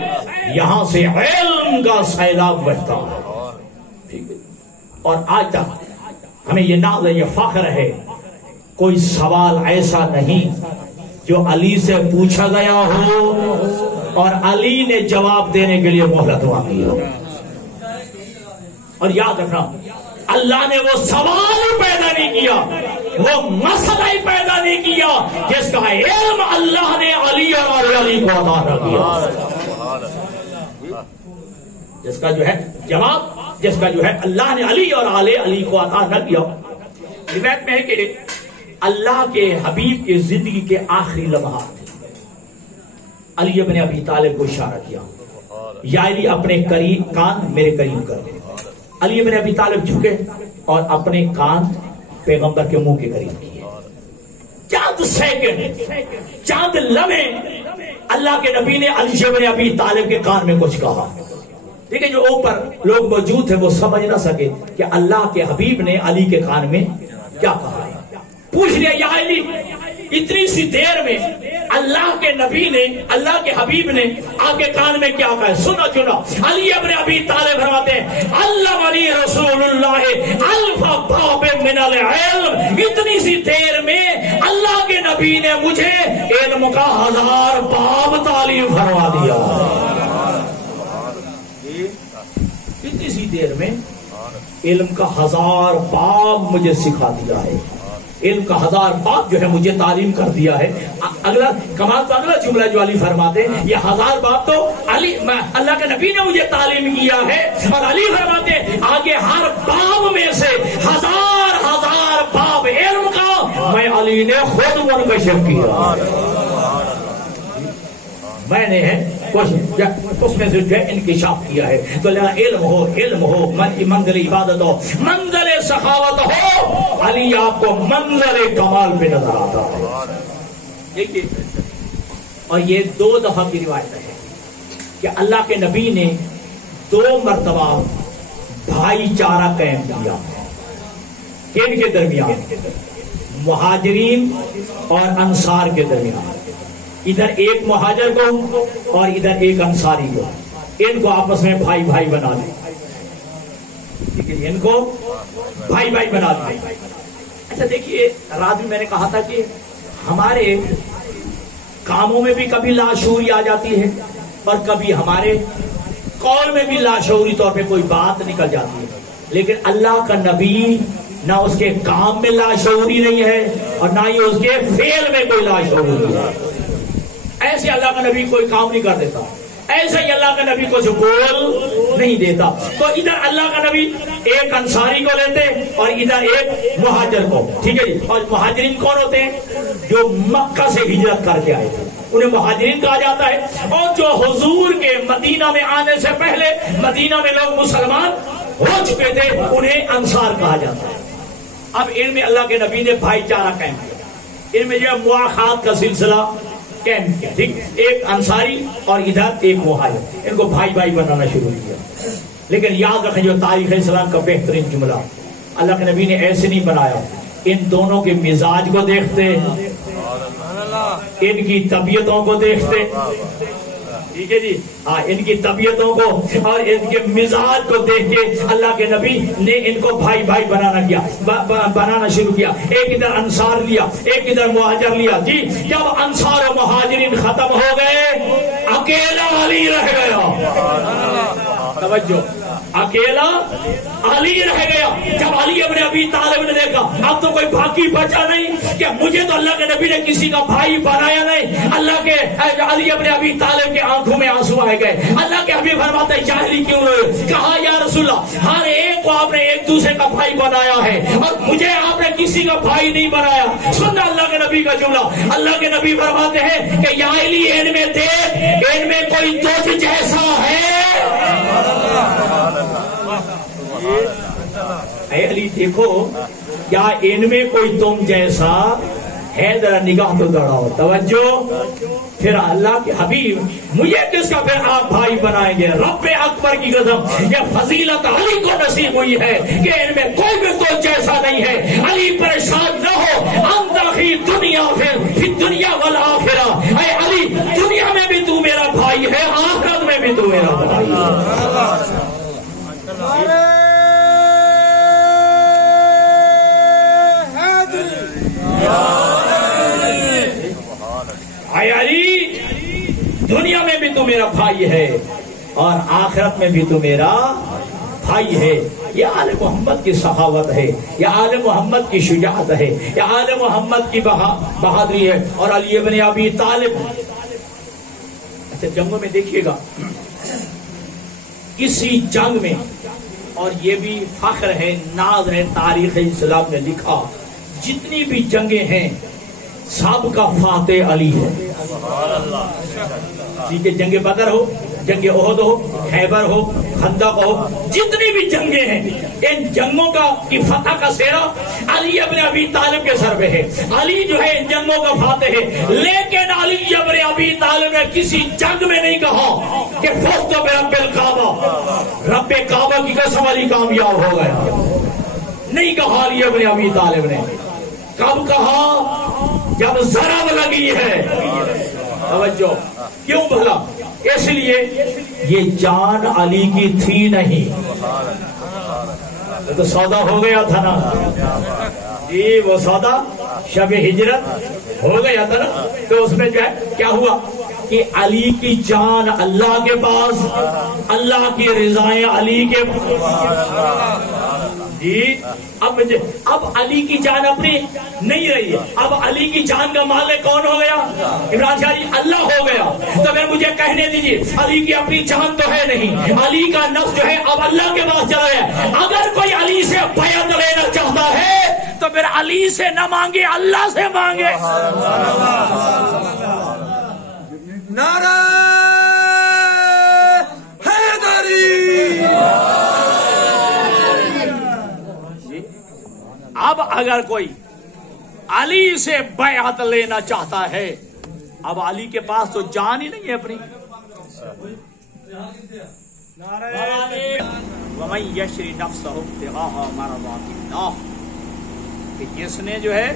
یہاں سے علم کا سیلاب بہتا ہے. اور آج تک ہمیں یہ ناز ہے, یہ فخر ہے, کوئی سوال ایسا نہیں جو علی سے پوچھا گیا ہو اور علی نے جواب دینے کے لیے مہلت مانگی ہو. اور یاد رکھنا اللہ نے وہ سوال ہی پیدا نہیں کیا, وہ مسئلہ ہی پیدا نہیں کیا جس کا علم اللہ نے علی اور علی کو عطا کیا. جس کا جو ہے جواب, جس کا جو ہے اللہ نے علی اور علی کو عطا نہ کیا. روایت میں ہے کہ اللہ کے حبیب کی زندگی کے آخری لمحات علی ابن ابی طالب کو اشارہ کیا, یا علی اپنے قریب کان میرے قریب کر دے. علی ابن ابی طالب جھکے اور اپنے کان پیغمبر کے منہ کے قریب کیے. چاند سیکنڈ, چاند لمحے اللہ کے نبی نے علی ابن ابی طالب کے کان میں کچھ کہا. ٹھیک ہے, جو اوپر لوگ موجود تھے وہ سمجھ نہ سکے کہ اللہ کے حبیب نے علی کے کان میں کیا کہا ہے. پوچھ لیا یا علی, اتنی سی دیر میں اللہ کے نبی نے, اللہ کے حبیب نے آپ کے کان میں کیا کہا ہے؟ سنا چنا. علی ابن ابی طالب فرماتے ہیں علمنی رسول اللہ الف باب من العلم, اتنی سی دیر میں اللہ کے نبی نے مجھے علم کا 1000 باب تعلیم فرما دیا. اتنی سی دیر میں علم کا 1000 باب مجھے سکھا دیا ہے, علم کا 1000 باب جو ہے مجھے تعلیم کر دیا ہے. اگلا کمال تو اگلا جملہ جو علی فرماتے ہیں, یہ 1000 باب تو علی اللہ کے نبی نے مجھے تعلیم کیا ہے. اور علی فرماتے ہیں آگے ہر باب میں سے 1000 باب علم کا میں علی نے خود منکشف کیا. میں نے اس میں سے انکشاف کیا ہے. تو علم ہو منزل عبادت ہو, منزل سخاوت ہو, علی آپ کو منزل کمال پہ نظر آتا ہے. دیکھیے اور یہ 2 دفعہ کی روایت ہے کہ اللہ کے نبی نے 2 مرتبہ بھائی چارہ قائم کیا کن کے درمیان؟ مہاجرین اور انصار کے درمیان. ادھر ایک مہاجر کو اور ادھر ایک انصاری کو، ان کو آپس میں بھائی بھائی بنا دیں. ٹھیک ہے، ان کو بھائی بھائی بنا دیں. اچھا دیکھیے، رات میں میں نے کہا تھا کہ ہمارے کاموں میں بھی کبھی لاشعوری آ جاتی ہے اور کبھی ہمارے قول میں بھی لاشعوری طور پہ کوئی بات نکل جاتی ہے. لیکن اللہ کا نبی نہ اس کے کام میں لاشعوری نہیں ہے اور نہ ہی اس کے فعل میں کوئی لاشعوری ہے. ایسے اللہ کا نبی کوئی کام نہیں کر دیتا، ایسا ہی اللہ کا نبی کو جو بول نہیں دیتا. تو ادھر اللہ کا نبی ایک انصاری کو لیتے اور ادھر ایک مہاجر کو. ٹھیک ہے جی. اور مہاجرین کون ہوتے ہیں؟ جو مکہ سے ہجرت کر کے آئے تھے انہیں مہاجرین کہا جاتا ہے. اور جو حضور کے مدینہ میں آنے سے پہلے مدینہ میں لوگ مسلمان ہو چکے تھے انہیں انصار کہا جاتا ہے. اب ان میں اللہ کے نبی نے بھائی چارہ قائم کیا، ان میں جو ہے مواخات کا سلسلہ قائم کیا. ٹھیک، ایک انصاری اور ادھر ایک مہاجر، ان کو بھائی بھائی بنانا شروع کیا. لیکن یاد رکھیں جو تاریخ اسلام کا بہترین جملہ، اللہ کے نبی نے ایسے نہیں بنایا. ان دونوں کے مزاج کو دیکھتے، ان کی طبیعتوں کو دیکھتے. ٹھیک ہے جی. ہاں، ان کی طبیعتوں کو اور ان کے مزاج کو دیکھ کے اللہ کے نبی نے ان کو بھائی بھائی بنانا شروع کیا. ایک ادھر انصار لیا، ایک ادھر مہاجر لیا. جی، جب انصار و مہاجرین ختم ہو گئے اکیلا علی رہ گیا. توجہ، اکیلا علی رہ گیا. جب علی ابن ابی طالب نے دیکھا اب تو کوئی باقی بچا نہیں کہ مجھے تو اللہ کے نبی نے کسی کا بھائی بنایا نہیں. اللہ کے علی ابن ابی طالب کے آنکھوں میں آنسو آئے گئے. اللہ کے حبیب فرماتے ہیں جاہلی کیوں ہوئے؟ کہا یا رسول اللہ، ہر ایک کو آپ نے ایک دوسرے کا بھائی بنایا ہے اور مجھے آپ نے کسی کا بھائی نہیں بنایا. سننا اللہ کے نبی کا جملہ. اللہ کے نبی فرماتے ہیں کہ یا علی ان میں دیکھ، ان میں کوئی تجھ جیسا ہے. اے علی دیکھو کیا ان میں کوئی تم جیسا ہے؟ ذرا نگاہ تو دوڑاؤ. توجہ. پھر اللہ کے حبیب مجھے کس کا پھر آپ بھائی بنائیں گے؟ رب اکبر کی قسم یہ فضیلت علی کو نصیب ہوئی ہے کہ ان میں کوئی بھی تو جیسا نہیں ہے. علی پریشان نہ ہو، انت فی دنیا فی دنیا والآخرہ. اے علی دنیا میں بھی تو میرا بھائی ہے، آخرت میں بھی تو میرا بھائی ہے. اے علی دنیا میں بھی تو میرا بھائی ہے اور آخرت میں بھی تو میرا بھائی ہے. یہ آل محمد کی سخاوت ہے، یہ آل محمد کی شجاعت ہے، یہ آل محمد کی بہادری ہے. اور علی ابن ابی طالب، اچھا جنگوں میں دیکھیے گا کسی جنگ میں، اور یہ بھی فخر ہے، ناز ہے، تاریخ اسلام نے لکھا جتنی بھی جنگیں ہیں سب کا فاتح علی ہے. ٹھیک ہے، جنگ بدر ہو، جنگ احد ہو، خیبر ہو، خندق ہو، جتنی بھی جنگیں ہیں ان جنگوں کا کی فتح کا سہرا علی ابن ابی طالب کے سر پہ ہے. علی جو ہے ان جنگوں کا فاتح ہے. لیکن علی ابن ابی طالب نے کسی جنگ میں نہیں کہا کہ فزت برب الکعبہ، رب کعبہ کی قسم علی کامیاب ہو گیا. نہیں کہا علی ابن ابی طالب نے. کب کہا؟ جب ضرب لگی ہے. توجہ. کیوں بھلا؟ اس لیے یہ جان علی کی تھی نہیں، تو سودا ہو گیا تھا نا جی. وہ سودا شب ہجرت ہو گیا تھا نا. تو اس میں جو ہے کیا ہوا کہ علی کی جان اللہ کے پاس، اللہ کی رضائیں علی کے پاس. جی اب علی کی جان اپنی نہیں رہی ہے. اب علی کی جان کا مالک کون ہو گیا؟ عمران شاہ جی اللہ ہو گیا. تو پھر مجھے کہنے دیجیے علی کی اپنی جان تو ہے نہیں، علی کا نفس جو ہے اب اللہ کے پاس چلا گیا. اگر کوئی علی سے بیعت لینا چاہتا ہے تو پھر علی سے نہ مانگے، اللہ سے مانگے. نعرہ حیدری. اب اگر کوئی علی سے بیعت لینا چاہتا ہے اب علی کے پاس تو جان ہی نہیں ہے اپنی. وَمَن يَشْرِ نَفْسَهُ ابْتِغَاءَ مَرْضَاتِ اللَّهِ، کہ جس نے جو ہے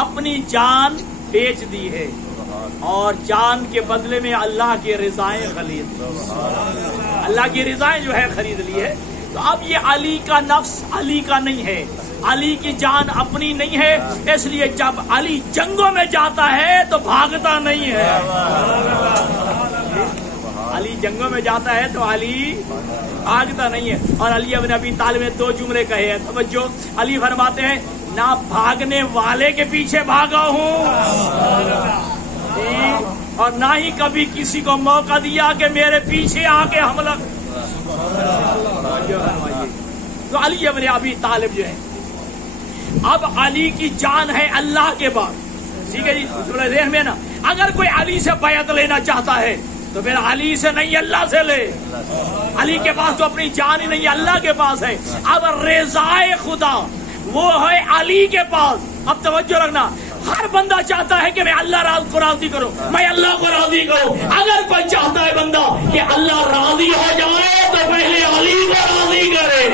اپنی جان بیچ دی ہے اور جان کے بدلے میں اللہ کی رضائیں خرید، اللہ کی رضائیں جو ہے خرید لی ہے. تو اب یہ علی کا نفس علی کا نہیں ہے، علی کی جان اپنی نہیں ہے، اس لیے جب علی جنگوں میں جاتا ہے تو بھاگتا نہیں ہے. علی جنگوں میں جاتا ہے تو علی بھاگتا نہیں ہے. اور علی ابن ابی طالب نے 2 جملے کہے ہیں، توجہ. علی فرماتے ہیں نہ بھاگنے والے کے پیچھے بھاگا ہوں اور نہ ہی کبھی کسی کو موقع دیا کہ میرے پیچھے آ کے حملہ. تو علی ابن ابی طالب جو ہے، اب علی کی جان ہے اللہ کے پاس. ٹھیک ہے جی، ذہن میں نا. اگر کوئی علی سے بیعت لینا چاہتا ہے تو پھر علی سے نہیں اللہ سے لے. علی کے پاس تو اپنی جان ہی نہیں، اللہ کے پاس ہے. اب رضائے خدا وہ ہے علی کے پاس. اب توجہ رکھنا، ہر بندہ چاہتا ہے کہ میں اللہ کو راضی کروں، میں اللہ کو راضی کروں. اگر کوئی چاہتا ہے بندہ کہ اللہ راضی ہو جائے تو پہلے علی کو راضی کرے.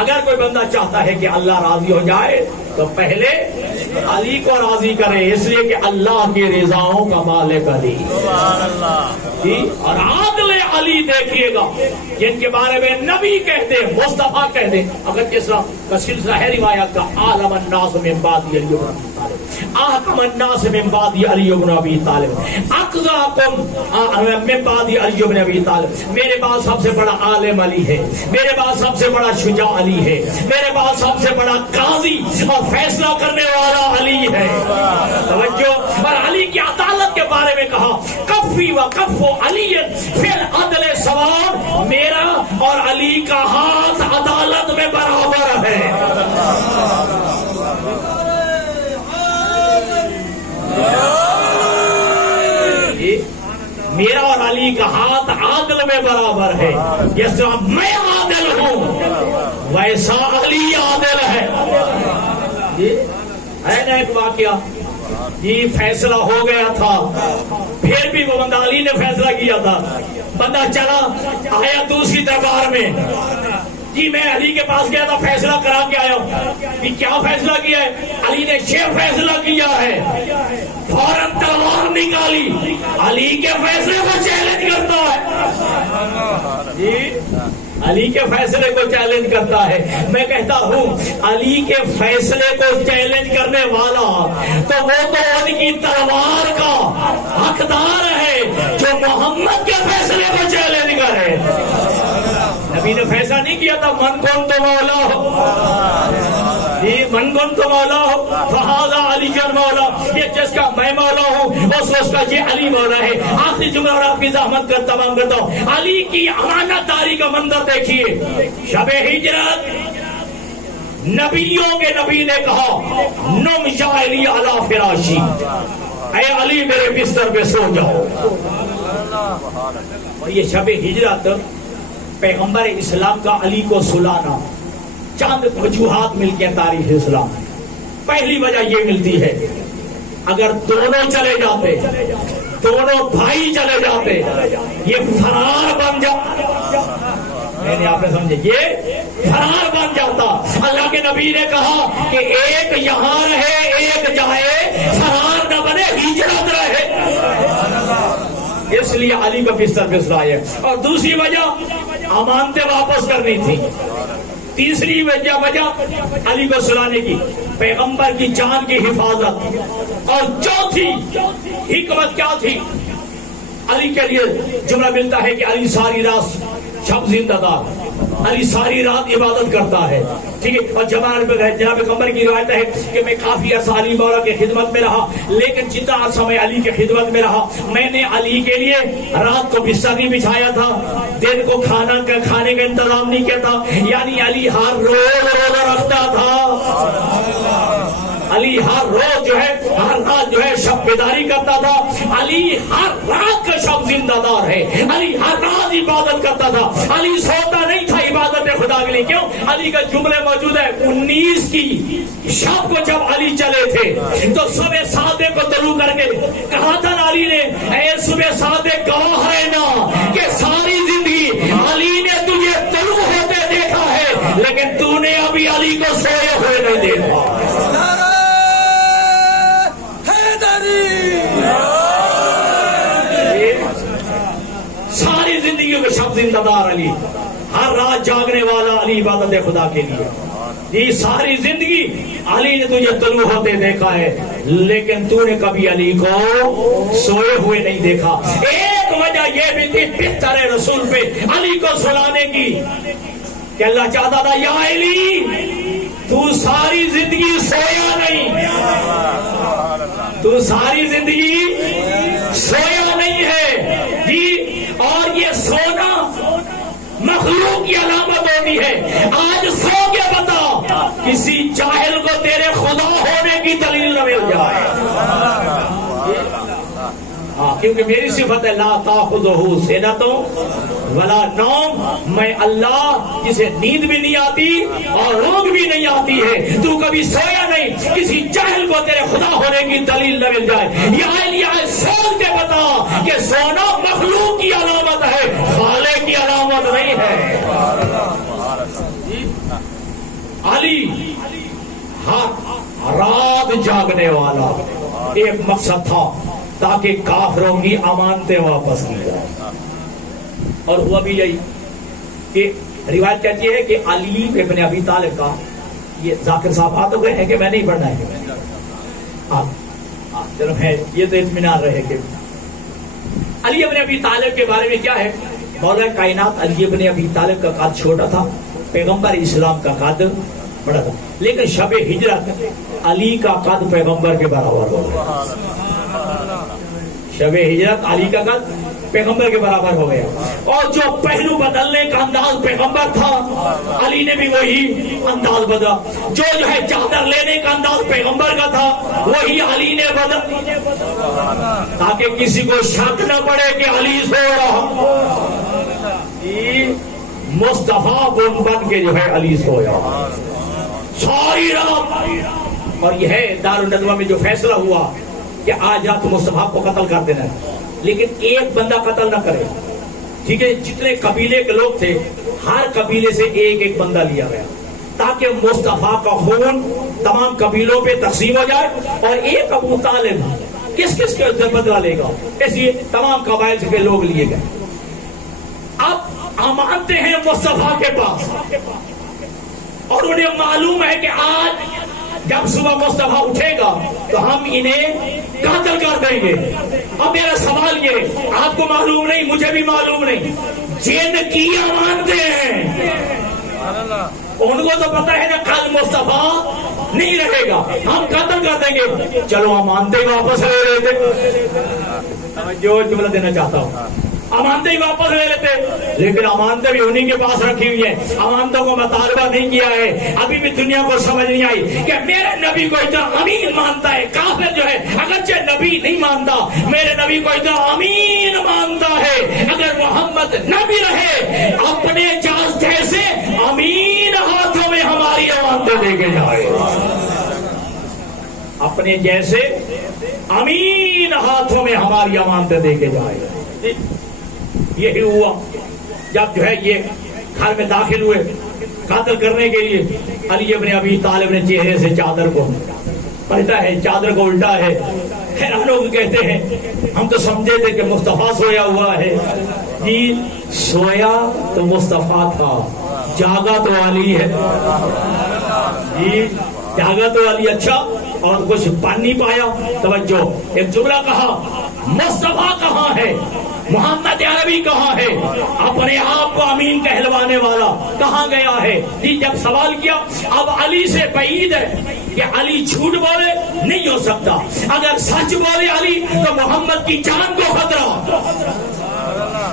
اگر کوئی بندہ چاہتا ہے کہ اللہ راضی ہو جائے تو پہلے علی کو راضی کرے، اس لیے کہ اللہ کی رضاؤں کا مالک علی. اور عادل علی دیکھیے گا جن کے بارے میں نبی کہتے ہیں، مصطفیٰ کہتے ہیں. اگر کس طرح کا سلسلہ ہے روایات کا، عالم الناس من بعد علی بن ابی طالب، احکم الناس من بعد علی بن ابی طالب، اقضاکم من بعد علی بن ابی طالب. میرے بعد سب سے بڑا عالم علی ہے، میرے بعد سب سے بڑا شجاع علی ہے، میرے بعد سب سے بڑا قاضی اور فیصلہ کرنے والا علی ہے. توجہ. اور علی کی عدالت کے بارے میں کہا کفی و کف علی فی العدل سواء، میرا اور علی کا ہاتھ عدالت میں برابر ہے. میرا اور علی کا ہاتھ عادل میں برابر ہے. جس طرح میں عادل ہوں ویسا علی عادل ہے. ہے نا ایک واقعہ جی، فیصلہ ہو گیا تھا، پھر بھی وہ بندہ علی نے فیصلہ کیا تھا. بندہ چلا آیا دوسری دربار میں، جی میں علی کے پاس گیا تھا، فیصلہ کرا کے آیا. کیا فیصلہ کیا ہے؟ علی نے یہ فیصلہ کیا ہے. فوراً تلوار نکالی، علی کے فیصلے کو چیلنج کرتا ہے. جی علی کے فیصلے کو چیلنج کرتا ہے. میں کہتا ہوں علی کے فیصلے کو چیلنج کرنے والا تو وہ تو ان کی تلوار کا حقدار ہے جو محمد کے فیصلے کو چیلنج کرے. نبی نے فیصلہ نہیں کیا تھا من کون تو مولا ہو، جی من کون تو مولا ہو فہذا علی جن مولا، یہ جس کا میں مولا ہوں اس کا یہ علی مولا ہے. آخری جملہ اور آپ کی زحمت کر تمام کرتا ہوں. علی کی امانت داری کا منظر دیکھیے. شب ہجرت نبیوں کے نبی نے کہا نم یا علی علی فراشی، اے علی میرے بستر پہ سو جاؤ. اور یہ شب ہجرت پیغمبر اسلام کا علی کو سلانا، چند وجوہات ملتی ہیں تاریخ اسلام. پہلی وجہ یہ ملتی ہے اگر دونوں چلے جاتے، دونوں بھائی چلے جاتے، یہ فرار بن جاتا. نہیں آپ نے سمجھے، یہ فرار بن جاتا. اللہ کے نبی نے کہا کہ ایک یہاں رہے ایک جائے، فرار نہ بنے ہجرت رہے. اس لیے علی کا بستر پہ سلایا. اور دوسری وجہ امانتیں واپس کرنی تھی. تیسری وجہ علی کو سلانے کی پیغمبر کی جان کی حفاظت. اور چوتھی حکمت کیا تھی؟ علی کے لیے جملہ ملتا ہے کہ علی ساری رات شب زندہ دار، علی ساری رات عبادت کرتا ہے. ٹھیک ہے. اور جناب پیغمبر کی روایت ہے کہ میں کافی عرصہ علی مولا کی خدمت میں رہا، لیکن جتنا عرصہ میں علی کی خدمت میں رہا میں نے علی کے لیے رات کو بستر نہیں بچھایا تھا، دن کو کھانے کا انتظام نہیں کیا تھا. یعنی علی ہر روز روزہ رکھتا تھا. علی ہر روز جو ہے ہر رات جو ہے شب بیداری کرتا تھا. علی ہر رات کا شب زندہ دار ہے. علی ہر رات عبادت کرتا تھا. علی سوتا نہیں تھا، عبادت خدا کے لیے. کیوں؟ علی کا جملے موجود ہے 19 کی شب کو جب علی چلے تھے تو صبح صادق کو طلوع کر کے کہا تھا علی نے اے صبح صادق گواہ ہے نا کہ ساری زندگی علی نے تجھے طلوع ہوتے دیکھا ہے لیکن تو نے ابھی علی کو سوئے ہوئے نہیں دیکھا. نعرہ حیدری. ساری زندگی میں شب زندہ دار علی, ہر رات جاگنے والا علی, عبادت خدا کے لیے. یہ ساری زندگی علی نے تجھے طلوع ہوتے دیکھا ہے لیکن تو نے کبھی علی کو سوئے ہوئے نہیں دیکھا. ایک وجہ یہ بھی تھی بہتر رسول پہ علی کو سلانے کی کہ اللہ چاہتا تھا یا علی تو ساری زندگی سویا نہیں, تو ساری زندگی سویا نہیں ہے جی. اور یہ سونا مخلوق کی علامت ہوتی ہے. آج سو کے بتا کسی جاہل کو تیرے خدا ہونے کی دلیل نہ مل جائے. ہاں کیونکہ میری صفت ہے لا تاخذہ سنۃ ولا نوم, میں اللہ جسے نیند بھی نہیں آتی اور اونگ بھی نہیں آتی ہے. تو کبھی سویا نہیں, کسی جاہل کو تیرے خدا ہونے کی دلیل نہ مل جائے. یہ سوچ کے بتا کہ سونا مخلوق کی علامت ہے, خالق کی علامت نہیں ہے. علی ہر رات جاگنے والا, ایک مقصد تھا تاکہ کافروں کی امانتیں واپس کی جائیں. اور ہوا بھی یہی کہ روایت کہتی ہے کہ علی ابن ابی طالب کا, یہ ذاکر صاحب آ تو گئے ہیں کہ میں نہیں پڑھنا ہے, چلو ہے یہ تو اطمینان رہے کہ علی ابن ابی طالب کے بارے میں کیا ہے. مولا کائنات علی ابن ابی طالب کا قد چھوٹا تھا, پیغمبر اسلام کا قد بڑا تھا, لیکن شب ہجرت علی کا قد پیغمبر کے برابر ہو گیا. شب ہجرت علی کا قد پیغمبر کے برابر ہو گیا. اور جو پہلو بدلنے کا انداز پیغمبر تھا علی نے بھی وہی انداز بدلا. جو ہے چادر لینے کا انداز پیغمبر کا تھا وہی علی نے بدلا, تاکہ کسی کو شک نہ پڑے کہ علی سو رہا. مصطفیٰ بن کے جو ہے علی سویا ساری رات. اور یہ ہے دارالندوہ میں جو فیصلہ ہوا کہ آج رات مصطفیٰ کو قتل کر دینا ہے لیکن ایک بندہ قتل نہ کرے. ٹھیک ہے, جتنے قبیلے کے لوگ تھے ہر قبیلے سے ایک ایک بندہ لیا گیا تاکہ مصطفیٰ کا خون تمام قبیلوں پہ تقسیم ہو جائے. اور ایک ابو طالب کس کس کے بدلہ لے گا, اس لیے تمام قبائل کے لوگ لیے گئے. اب امانتے ہیں مصطفیٰ کے پاس اور انہیں معلوم ہے کہ آج جب صبح مصطفیٰ اٹھے گا تو ہم انہیں قتل کر دیں گے. اب میرا سوال یہ, آپ کو معلوم نہیں, مجھے بھی معلوم نہیں, جن کی امانتیں ہیں ان کو تو پتا ہے نا کل مصطفیٰ نہیں رہے گا, ہم قتل کر دیں گے. چلو امانتیں واپس لے لیتے, جو جملہ دینا چاہتا ہوں, امانتیں ہی واپس لے لیتے, لیکن امانتیں بھی انہیں کے پاس رکھی ہوئی ہیں. امانتوں کو مطالبہ نہیں کیا ہے. ابھی بھی دنیا کو سمجھ نہیں آئی کہ میرے نبی کو اتنا امین مانتا ہے. کافر جو ہے اگرچہ نبی نہیں مانتا, میرے نبی کو اتنا امین مانتا ہے. اگر محمد نبی رہے اپنے جیسے امین ہاتھوں میں ہماری امانتیں دے کے جائے, اپنے جیسے امین ہاتھوں میں ہماری امانتیں دے کے جائے. یہی ہوا جب جو ہے یہ گھر میں داخل ہوئے قتل کرنے کے لیے. علی ابن ابی طالب نے چہرے سے چادر کو پلٹا ہے, چادر کو الٹا ہے. لوگ کہتے ہیں ہم تو سمجھے تھے کہ مصطفیٰ سویا ہوا ہے. جی سویا تو مصطفیٰ تھا, جاگا تو علی ہے. جی جاگا تو علی. اچھا, اور کچھ بن نہیں پایا. توجہ, ایک جملہ کہا مصطفیٰ کہاں ہے, محمد عربی کہاں ہے, اپنے آپ کو امین کہلوانے والا کہاں گیا ہے. جی جب سوال کیا اب علی سے بعید ہے کہ علی جھوٹ بولے, نہیں ہو سکتا. اگر سچ بولے علی تو محمد کی جان کو خطرہ,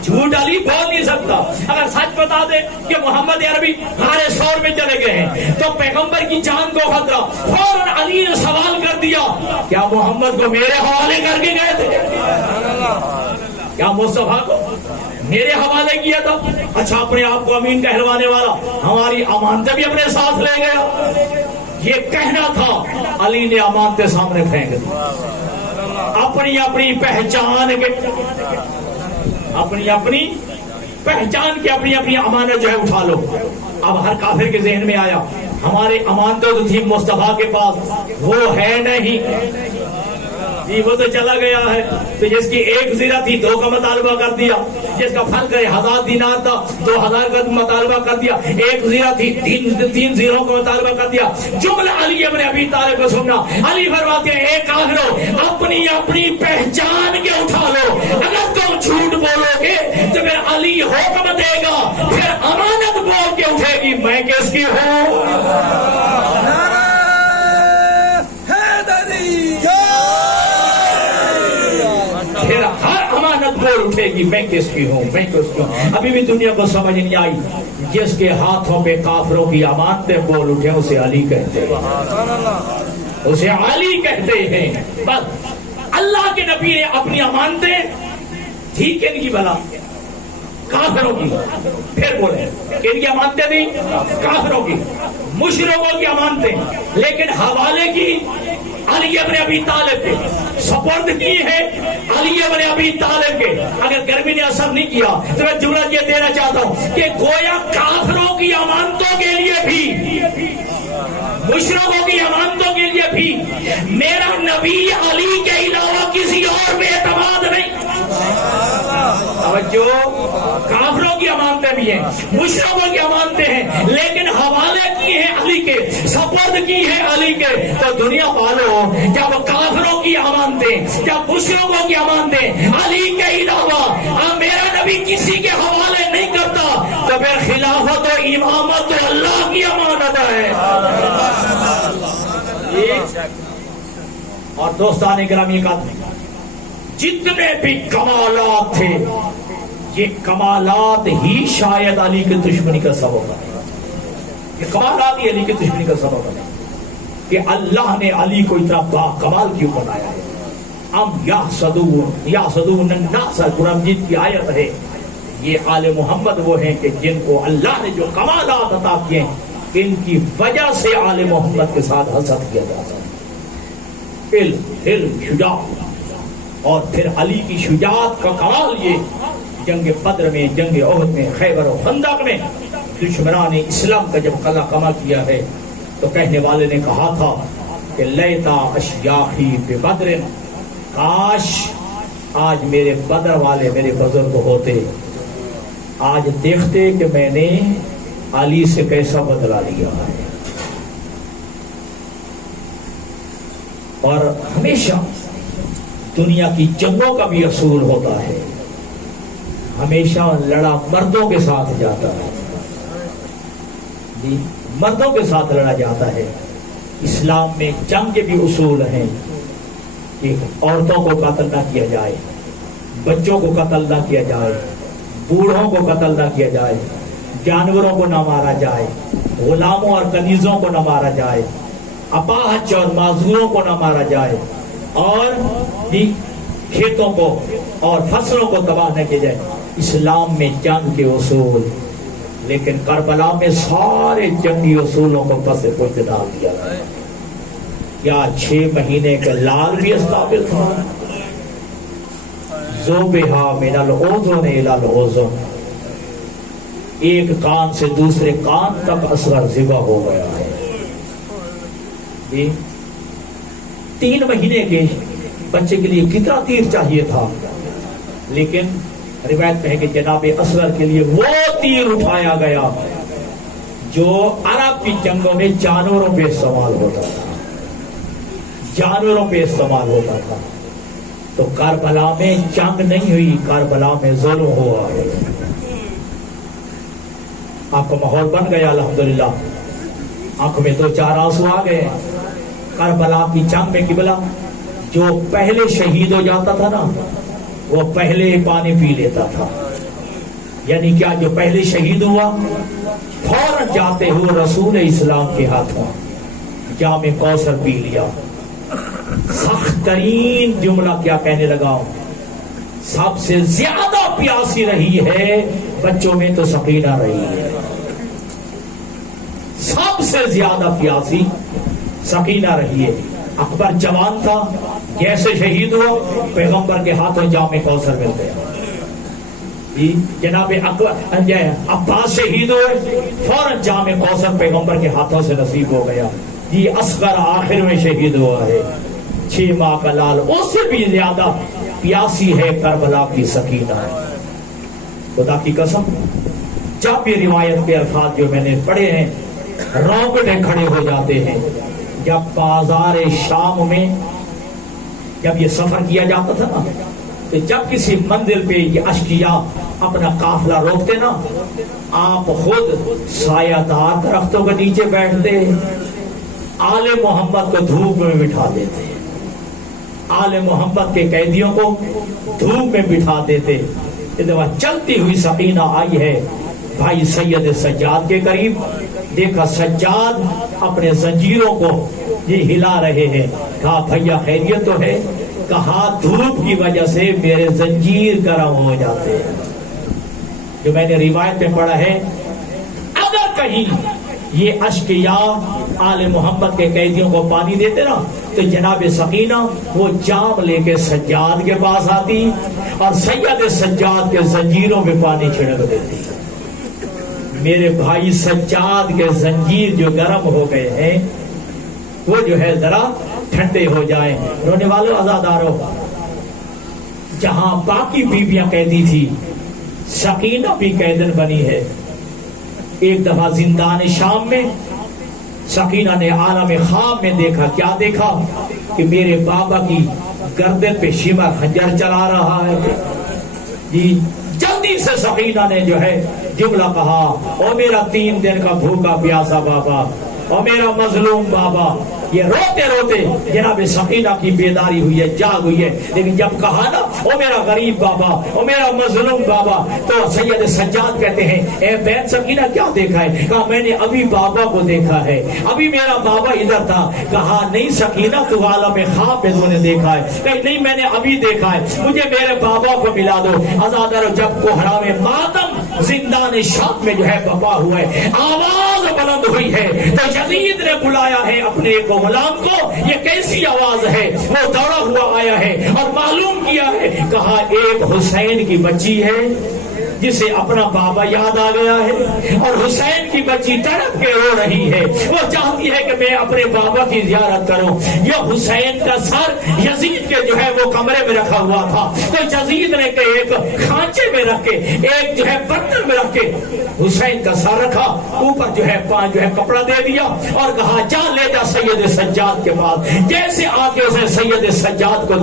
جھوٹ علی بول نہیں سکتا. اگر سچ بتا دے کہ محمد عربی غار ثور میں چلے گئے ہیں تو پیغمبر کی جان کو خطرہ. فوراً علی نے سوال کر دیا کیا محمد کو میرے حوالے کر کے گئے تھے. کیا مصطفیٰ کو میرے حوالے کیا تھا؟ اچھا اپنے آپ کو امین کہلوانے والا ہماری امانتیں بھی اپنے ساتھ لے گیا. یہ کہنا تھا، علی نے امانتیں سامنے پھینک دی. اپنی اپنی پہچان کے اپنی اپنی امانت جو ہے اٹھا لو. اب ہر کافر کے ذہن میں آیا ہمارے امانتیں تو تھی مصطفیٰ کے پاس، وہ ہے نہیں، وہ تو چلا گیا ہے. تو جس کی 1 زیرہ تھی 2 کا مطالبہ کر دیا، جس کا فرق 1000 دینار تھا 2000 کا مطالبہ کر دیا، 1 زیرہ تھی 3 زیروں کا مطالبہ کر دیا. جملہ علی ابن ابی طالب کو سننا. علی فرماتے ہیں اے کافرو، اپنی پہچان کے اٹھا لو. اگر تم جھوٹ بولو گے تو پھر علی حکم دے گا، پھر امانت بول کے اٹھے گی، میں کس کی ہوں؟ پھر ہر امانت بول اٹھے گی، میں کس کی ہوں، میں کس کی ہوں. ابھی بھی دنیا کو سمجھ نہیں آئی. جس کے ہاتھوں پہ کافروں کی امانتیں بول اٹھے اسے علی کہتے ہیں، اسے علی کہتے ہیں. بس اللہ کے نبی نے اپنی امانتیں تھی کن کی بھلا؟ کافروں کی. پھر بولے کن کی امانتیں تھی؟ کافروں کی، مشرکوں کی امانتیں، لیکن حوالے کی علی ابن ابی طالب کے، سپرد کی ہے علی ابن ابی طالب کے. اگر گرمی نے اثر نہیں کیا تو میں جملہ یہ دینا چاہتا ہوں کہ گویا کافروں کی امانتوں کے لیے بھی، مشرکوں کی امانتوں کے لیے بھی میرا نبی علی کے علاوہ کسی اور پہ اعتماد نہیں. توجہ، کافروں کی امانتیں بھی ہیں، مشرکوں کی امانتیں ہیں، لیکن حوالے کی ہیں علی کے، سپرد کی ہیں علی کے. تو دنیا والوں، جب کافروں کی امانتیں، جب مشرکوں کی امانتیں علی کے علاوہ میرا نبی کسی کے حوالے نہیں کرتا تو پھر خلافت و امامت تو اللہ کی امانت ہے. اور دوستان گرامی کا جتنے بھی کمالات تھے، یہ کمالات ہی شاید علی کی دشمنی کا سبب ہے. یہ کمالات ہی علی کی دشمنی کا سبب ہے کہ اللہ نے علی کو اتنا با کمال کیوں بنایا ہے. ام یحسدون الناس، قرآن مجید کی آیت ہے. یہ آل محمد وہ ہیں کہ جن کو اللہ نے جو کمالات عطا کیے ہیں، ان کی وجہ سے آل محمد کے ساتھ حسد کیا جاتا ہے. علم، شجاعت. اور پھر علی کی شجاعت کا کمال یہ، جنگ بدر میں، جنگ احد میں، خیبر و خندق میں دشمنان اسلام کا جب قلعہ کما کیا ہے تو کہنے والے نے کہا تھا کہ لیتا اشیاخی ببدر، کاش آج میرے بدر والے میرے بزرگ ہوتے، آج دیکھتے کہ میں نے علی سے کیسا بدلہ لیا ہے. اور ہمیشہ دنیا کی جنگوں کا بھی اصول ہوتا ہے، ہمیشہ لڑا مردوں کے ساتھ جاتا ہے. مردوں کے ساتھ لڑا جاتا ہے. اسلام میں جنگ کے بھی اصول ہیں کہ عورتوں کو قتل نہ کیا جائے، بچوں کو قتل نہ کیا جائے، بوڑھوں کو قتل نہ کیا جائے، جانوروں کو نہ مارا جائے، غلاموں اور کنیزوں کو نہ مارا جائے، اپاہج اور معذوروں کو نہ مارا جائے، اور کھیتوں کو اور فصلوں کو تباہ نہ کیا جائے. اسلام میں جنگ کے اصول، لیکن کربلا میں سارے جنگی اصولوں کو پس پشت ڈال دیا گیا. کیا 6 مہینے کا لال بھی استابل تھا؟ ذوبہا من الاذن الی الاذن، ایک کان سے دوسرے کان تک اصغر ذبح ہو گیا ہے. 3 مہینے کے بچے کے لیے کتنا تیر چاہیے تھا، لیکن روایت میں ہے کہ جناب اصغر کے لیے وہ تیر اٹھایا گیا جو عرب کی جنگوں میں جانوروں پہ استعمال ہوتا تھا، جانوروں پہ استعمال ہوتا تھا. تو کربلا میں جنگ نہیں ہوئی، کربلا میں ظلم ہوا ہے. آپ کا ماحول بن گیا الحمدللہ، آنکھ میں 2-4 آنسو آ گئے. کربلا کی جنگ میں قبلہ جو پہلے شہید ہو جاتا تھا نا، وہ پہلے پانی پی لیتا تھا. یعنی کیا جو پہلے شہید ہوا فوراً جاتے ہوئے رسول اسلام کے ہاتھوں جام کوثر پی لیا. سخت ترین جملہ کیا کہنے لگا، سب سے زیادہ پیاسی رہی ہے بچوں میں تو سکینہ رہی ہے، سب سے زیادہ پیاسی سکینہ رہی ہے۔ اکبر جوان تھا، جیسے شہید ہوا پیغمبر کے ہاتھوں جام کوثر مل گیا۔ جناب عباس شہید ہوئے، فوراً جام کوثر پیغمبر کے ہاتھوں سے نصیب ہو گیا۔ جی اصغر آخر میں شہید ہوا ہے، 6 ماہ کا لال، اس سے بھی زیادہ پیاسی ہے کربلا کی سکینہ۔ خدا کی قسم، جب بھی روایت کے الفاظ جو میں نے پڑھے ہیں رونگٹے کھڑے ہو جاتے ہیں۔ جب بازار شام میں جب یہ سفر کیا جاتا تھا نا، تو جب کسی منزل پہ یہ اشقیاء اپنا قافلہ روکتے نا، آپ خود سایہ دار درختوں کے نیچے بیٹھتے، آل محمد کو دھوپ میں بٹھا دیتے، آل محمد کے قیدیوں کو دھوپ میں بٹھا دیتے۔ چلتی ہوئی سکینہ آئی ہے بھائی سید سجاد کے قریب، دیکھا سجاد اپنے زنجیروں کو یہ ہلا رہے ہیں، کہا بھیا خیریت تو ہے؟ کہا دھوپ کی وجہ سے میرے زنجیر گرم ہو جاتے ہیں۔ جو میں نے روایت میں پڑھا ہے، اگر کہیں یہ اشقیاء آل محمد کے قیدیوں کو پانی دیتے نا، تو جناب سکینہ وہ جام لے کے سجاد کے پاس آتی اور سید سجاد کے زنجیروں میں پانی چھڑک دیتی۔ میرے بھائی سجاد کے زنجیر جو گرم ہو گئے ہیں وہ جو ہے ذرا ٹھنڈے ہو جائیں۔ رونے والوں آزاداروں، جہاں باقی بیویاں قیدی تھی سکینہ بھی قیدن بنی ہے۔ ایک دفعہ زندان شام میں سکینہ نے عالم خواب میں دیکھا، کیا دیکھا کہ میرے بابا کی گردن پہ شیما خنجر چلا رہا ہے۔ جی جلدی سے سکینہ نے جو ہے جملہ کہا، او میرا 3 دن کا بھوکا پیاسا بابا، او میرا مظلوم بابا۔ یہ روتے روتے جناب سکینہ کی بیداری ہوئی ہے، جاگ ہوئی ہے، لیکن جب کہا نا او میرا غریب بابا، او میرا مظلوم بابا، تو سید سجاد کہتے ہیں اے بہن سکینہ کیا دیکھا ہے؟ کہا میں نے ابھی بابا کو دیکھا ہے، ابھی میرا بابا ادھر تھا۔ کہا نہیں سکینہ تو عالم خواب میں تو نے دیکھا ہے؟ کہا نہیں میں نے ابھی دیکھا ہے، مجھے میرے بابا کو ملا دو۔ آزادارو، جب کوہرام ماتم زندان شام میں جو ہے بپا ہوا ہے، آواز بلند ہوئی ہے، تو یزید نے بلایا ہے اپنے ایک غلام کو، یہ کیسی آواز ہے؟ وہ دوڑا ہوا آیا ہے اور معلوم کیا ہے، کہا ایک حسین کی بچی ہے جسے اپنا بابا یاد آ گیا ہے، اور حسین کی بچی تڑپ کے رو رہی ہے، وہ چاہتی ہے کہ میں اپنے بابا کی زیارت کروں۔ یہ حسین کا سر یزید کے جو ہے وہ کمرے میں رکھا ہوا تھا، تو یزید نے کہ ایک کھانچے میں رکھ کے، ایک جو ہے برتن میں رکھ کے حسین کا سر رکھا، اوپر جو ہے جو ہے کپڑا دے دیا اور کہا جا لے جا سید سجاد کے پاس۔ جیسے آگے اسے سید سجاد کو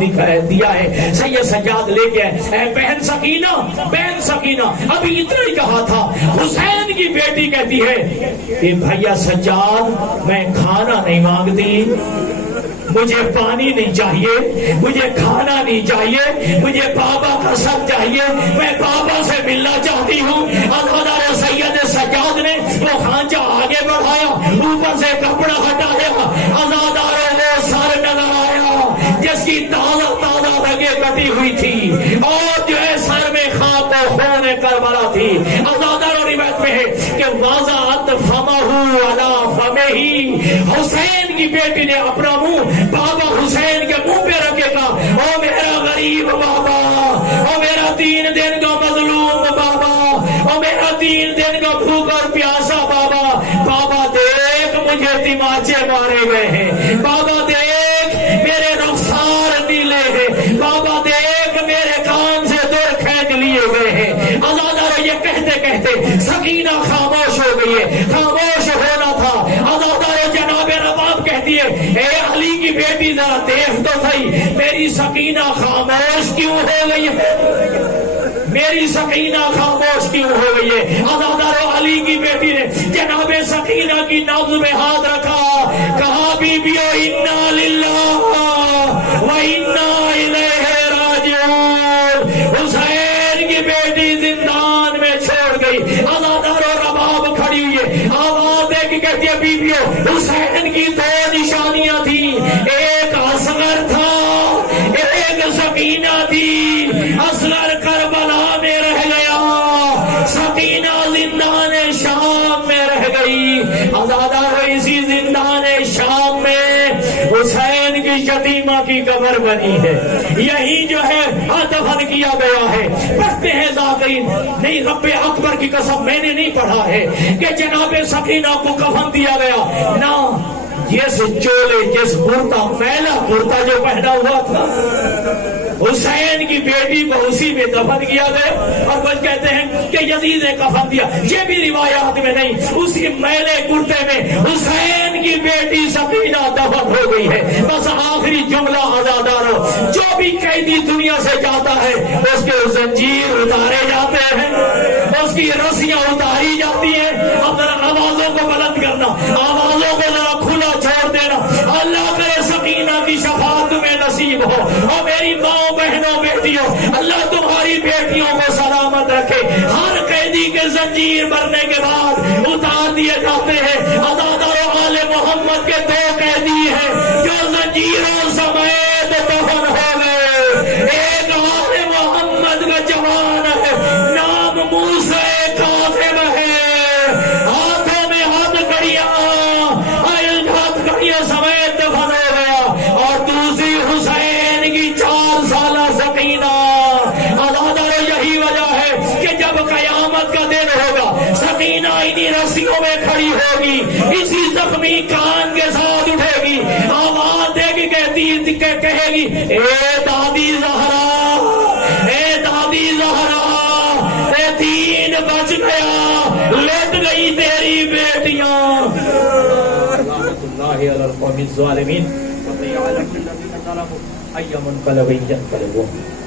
دیا ہے، سید سجاد لے کے اے بہن سکینہ، بہن سکینہ، ابھی اتنا ہی کہا تھا، حسین کی بیٹی کہتی ہے کہ بھیا سجاد میں کھانا نہیں مانگتی، مجھے پانی نہیں چاہیے، مجھے کھانا نہیں چاہیے، مجھے بابا کا سر چاہیے، میں بابا سے ملنا چاہتی ہوں۔ آزادار سید سجاد نے وہ کھانچہ آگے بڑھایا، اوپر سے کپڑا ہٹایا، آزادار وہ سر نظر آیا جس کی تازہ تازہ رگیں کٹی ہوئی تھی اور جو ہے سر میں خاک و خون کربلا تھی۔ آزادار روایت میں ہے کہ واضحت فمہ علی فمہ، حسین کی بیٹی نے اپنا منہ بابا حسین کے منہ پہ رکھے گا، او میرا غریب بابا، او میرا 3 دن کا مظلوم بابا، او میرا 3 دن کا بھوکا اور پیاسا بابا، بابا دیکھ مجھے تماچے مارے گئے ہیں، بابا دیکھ میرے رخسار نیلے ہیں، بابا دیکھ میرے کان سے دور کھینچ لیے گئے ہیں۔ آزادار یہ کہتے کہتے سکینہ خاموش ہو گئی ہے، خاموش ہونا تھا۔ آزادار جناب رباب کہتی ہے اے علی کی بیٹی ذرا دیکھ تو صحیح میری سکینہ خاموش کیوں ہو گئی ہے، میری سکینہ خاموش کیوں ہو گئی ہے۔ آزادار علی کی بیٹی نے جناب سکینہ کی نبض میں ہاتھ رکھا، کہا بیبیو انا للہ و انا الیہ راجعون۔ حسین کی بیٹی زندان میں چھوڑ گئی، آزادار و رباب کھڑی ہوئی ہے، آواز دے کے کہتی ہے بیبیو حسین کی 2 نشانیاں تھی، ایک اصغر تھا، ایک سکینہ تھی۔ اصغر قبر بنی ہے، یہی جو ہے دفن کیا گیا ہے۔ پڑھتے ہیں ذاکرین، نہیں رب اکبر کی قسم میں نے نہیں پڑھا ہے کہ جناب سکینہ کو کفن دیا گیا، نہ جس چولے جس کرتا میلا کرتا جو پہنا ہوا تھا حسین کی بیٹی کو اسی میں دفن کیا گیا، اور کچھ کہتے ہیں کہ یزید نے کفن دیا، یہ بھی روایات میں نہیں، اسی میلے کرتے میں حسین کی بیٹی سکینہ دفن ہو گئی ہے۔ بس آخری جملہ عزادارو، جو بھی قیدی دنیا سے جاتا ہے اس کے زنجیر اتارے جاتے ہیں، اس کی رسیاں اتاری جاتی ہیں۔ اب ذرا آوازوں کو بلند کرنا، آوازوں کو ذرا کھلا چھوڑ دینا، اللہ کرے سکینہ کی شفاعت میں نصیب ہو۔ اور میری ماں بہنوں بیٹیوں، اللہ تمہاری بیٹیوں کو سلامت رکھے۔ ہر قیدی کے زنجیر مرنے کے بعد اتار دیے جاتے ہیں۔ عزادارو آل محمد کے 2 قیدی ہیں جو زنجیروں سمیت دفن ہو گئے۔ ایک آل محمد کا جوان ہے، نام موسیٰ کاظم ہے، ہاتھوں میں ہتھکڑیاں سمیت دفن ہو گیا۔ اور دوسری حسین کی 4 سالہ سکینہ۔ عزادارو یہی وجہ ہے کہ جب قیامت کا دن ہوگا سکینہ انہی رسیوں میں کھڑی ہوگی، اسی زخمی کان کے ساتھ اٹھے گی، آواز دے گی، کہے گی اے دادی زہرا، اے دادی زہرا، اے دین بچ گیا، لٹ گئی تیری بیٹیاں۔ لعنت اللہ علی القوم الظالمین۔ وَقِيَ عَلَى الَّذِينَ ظَلَمُوا أَيَّ مُنْقَلَبٍ يَنقَلِبُونَ۔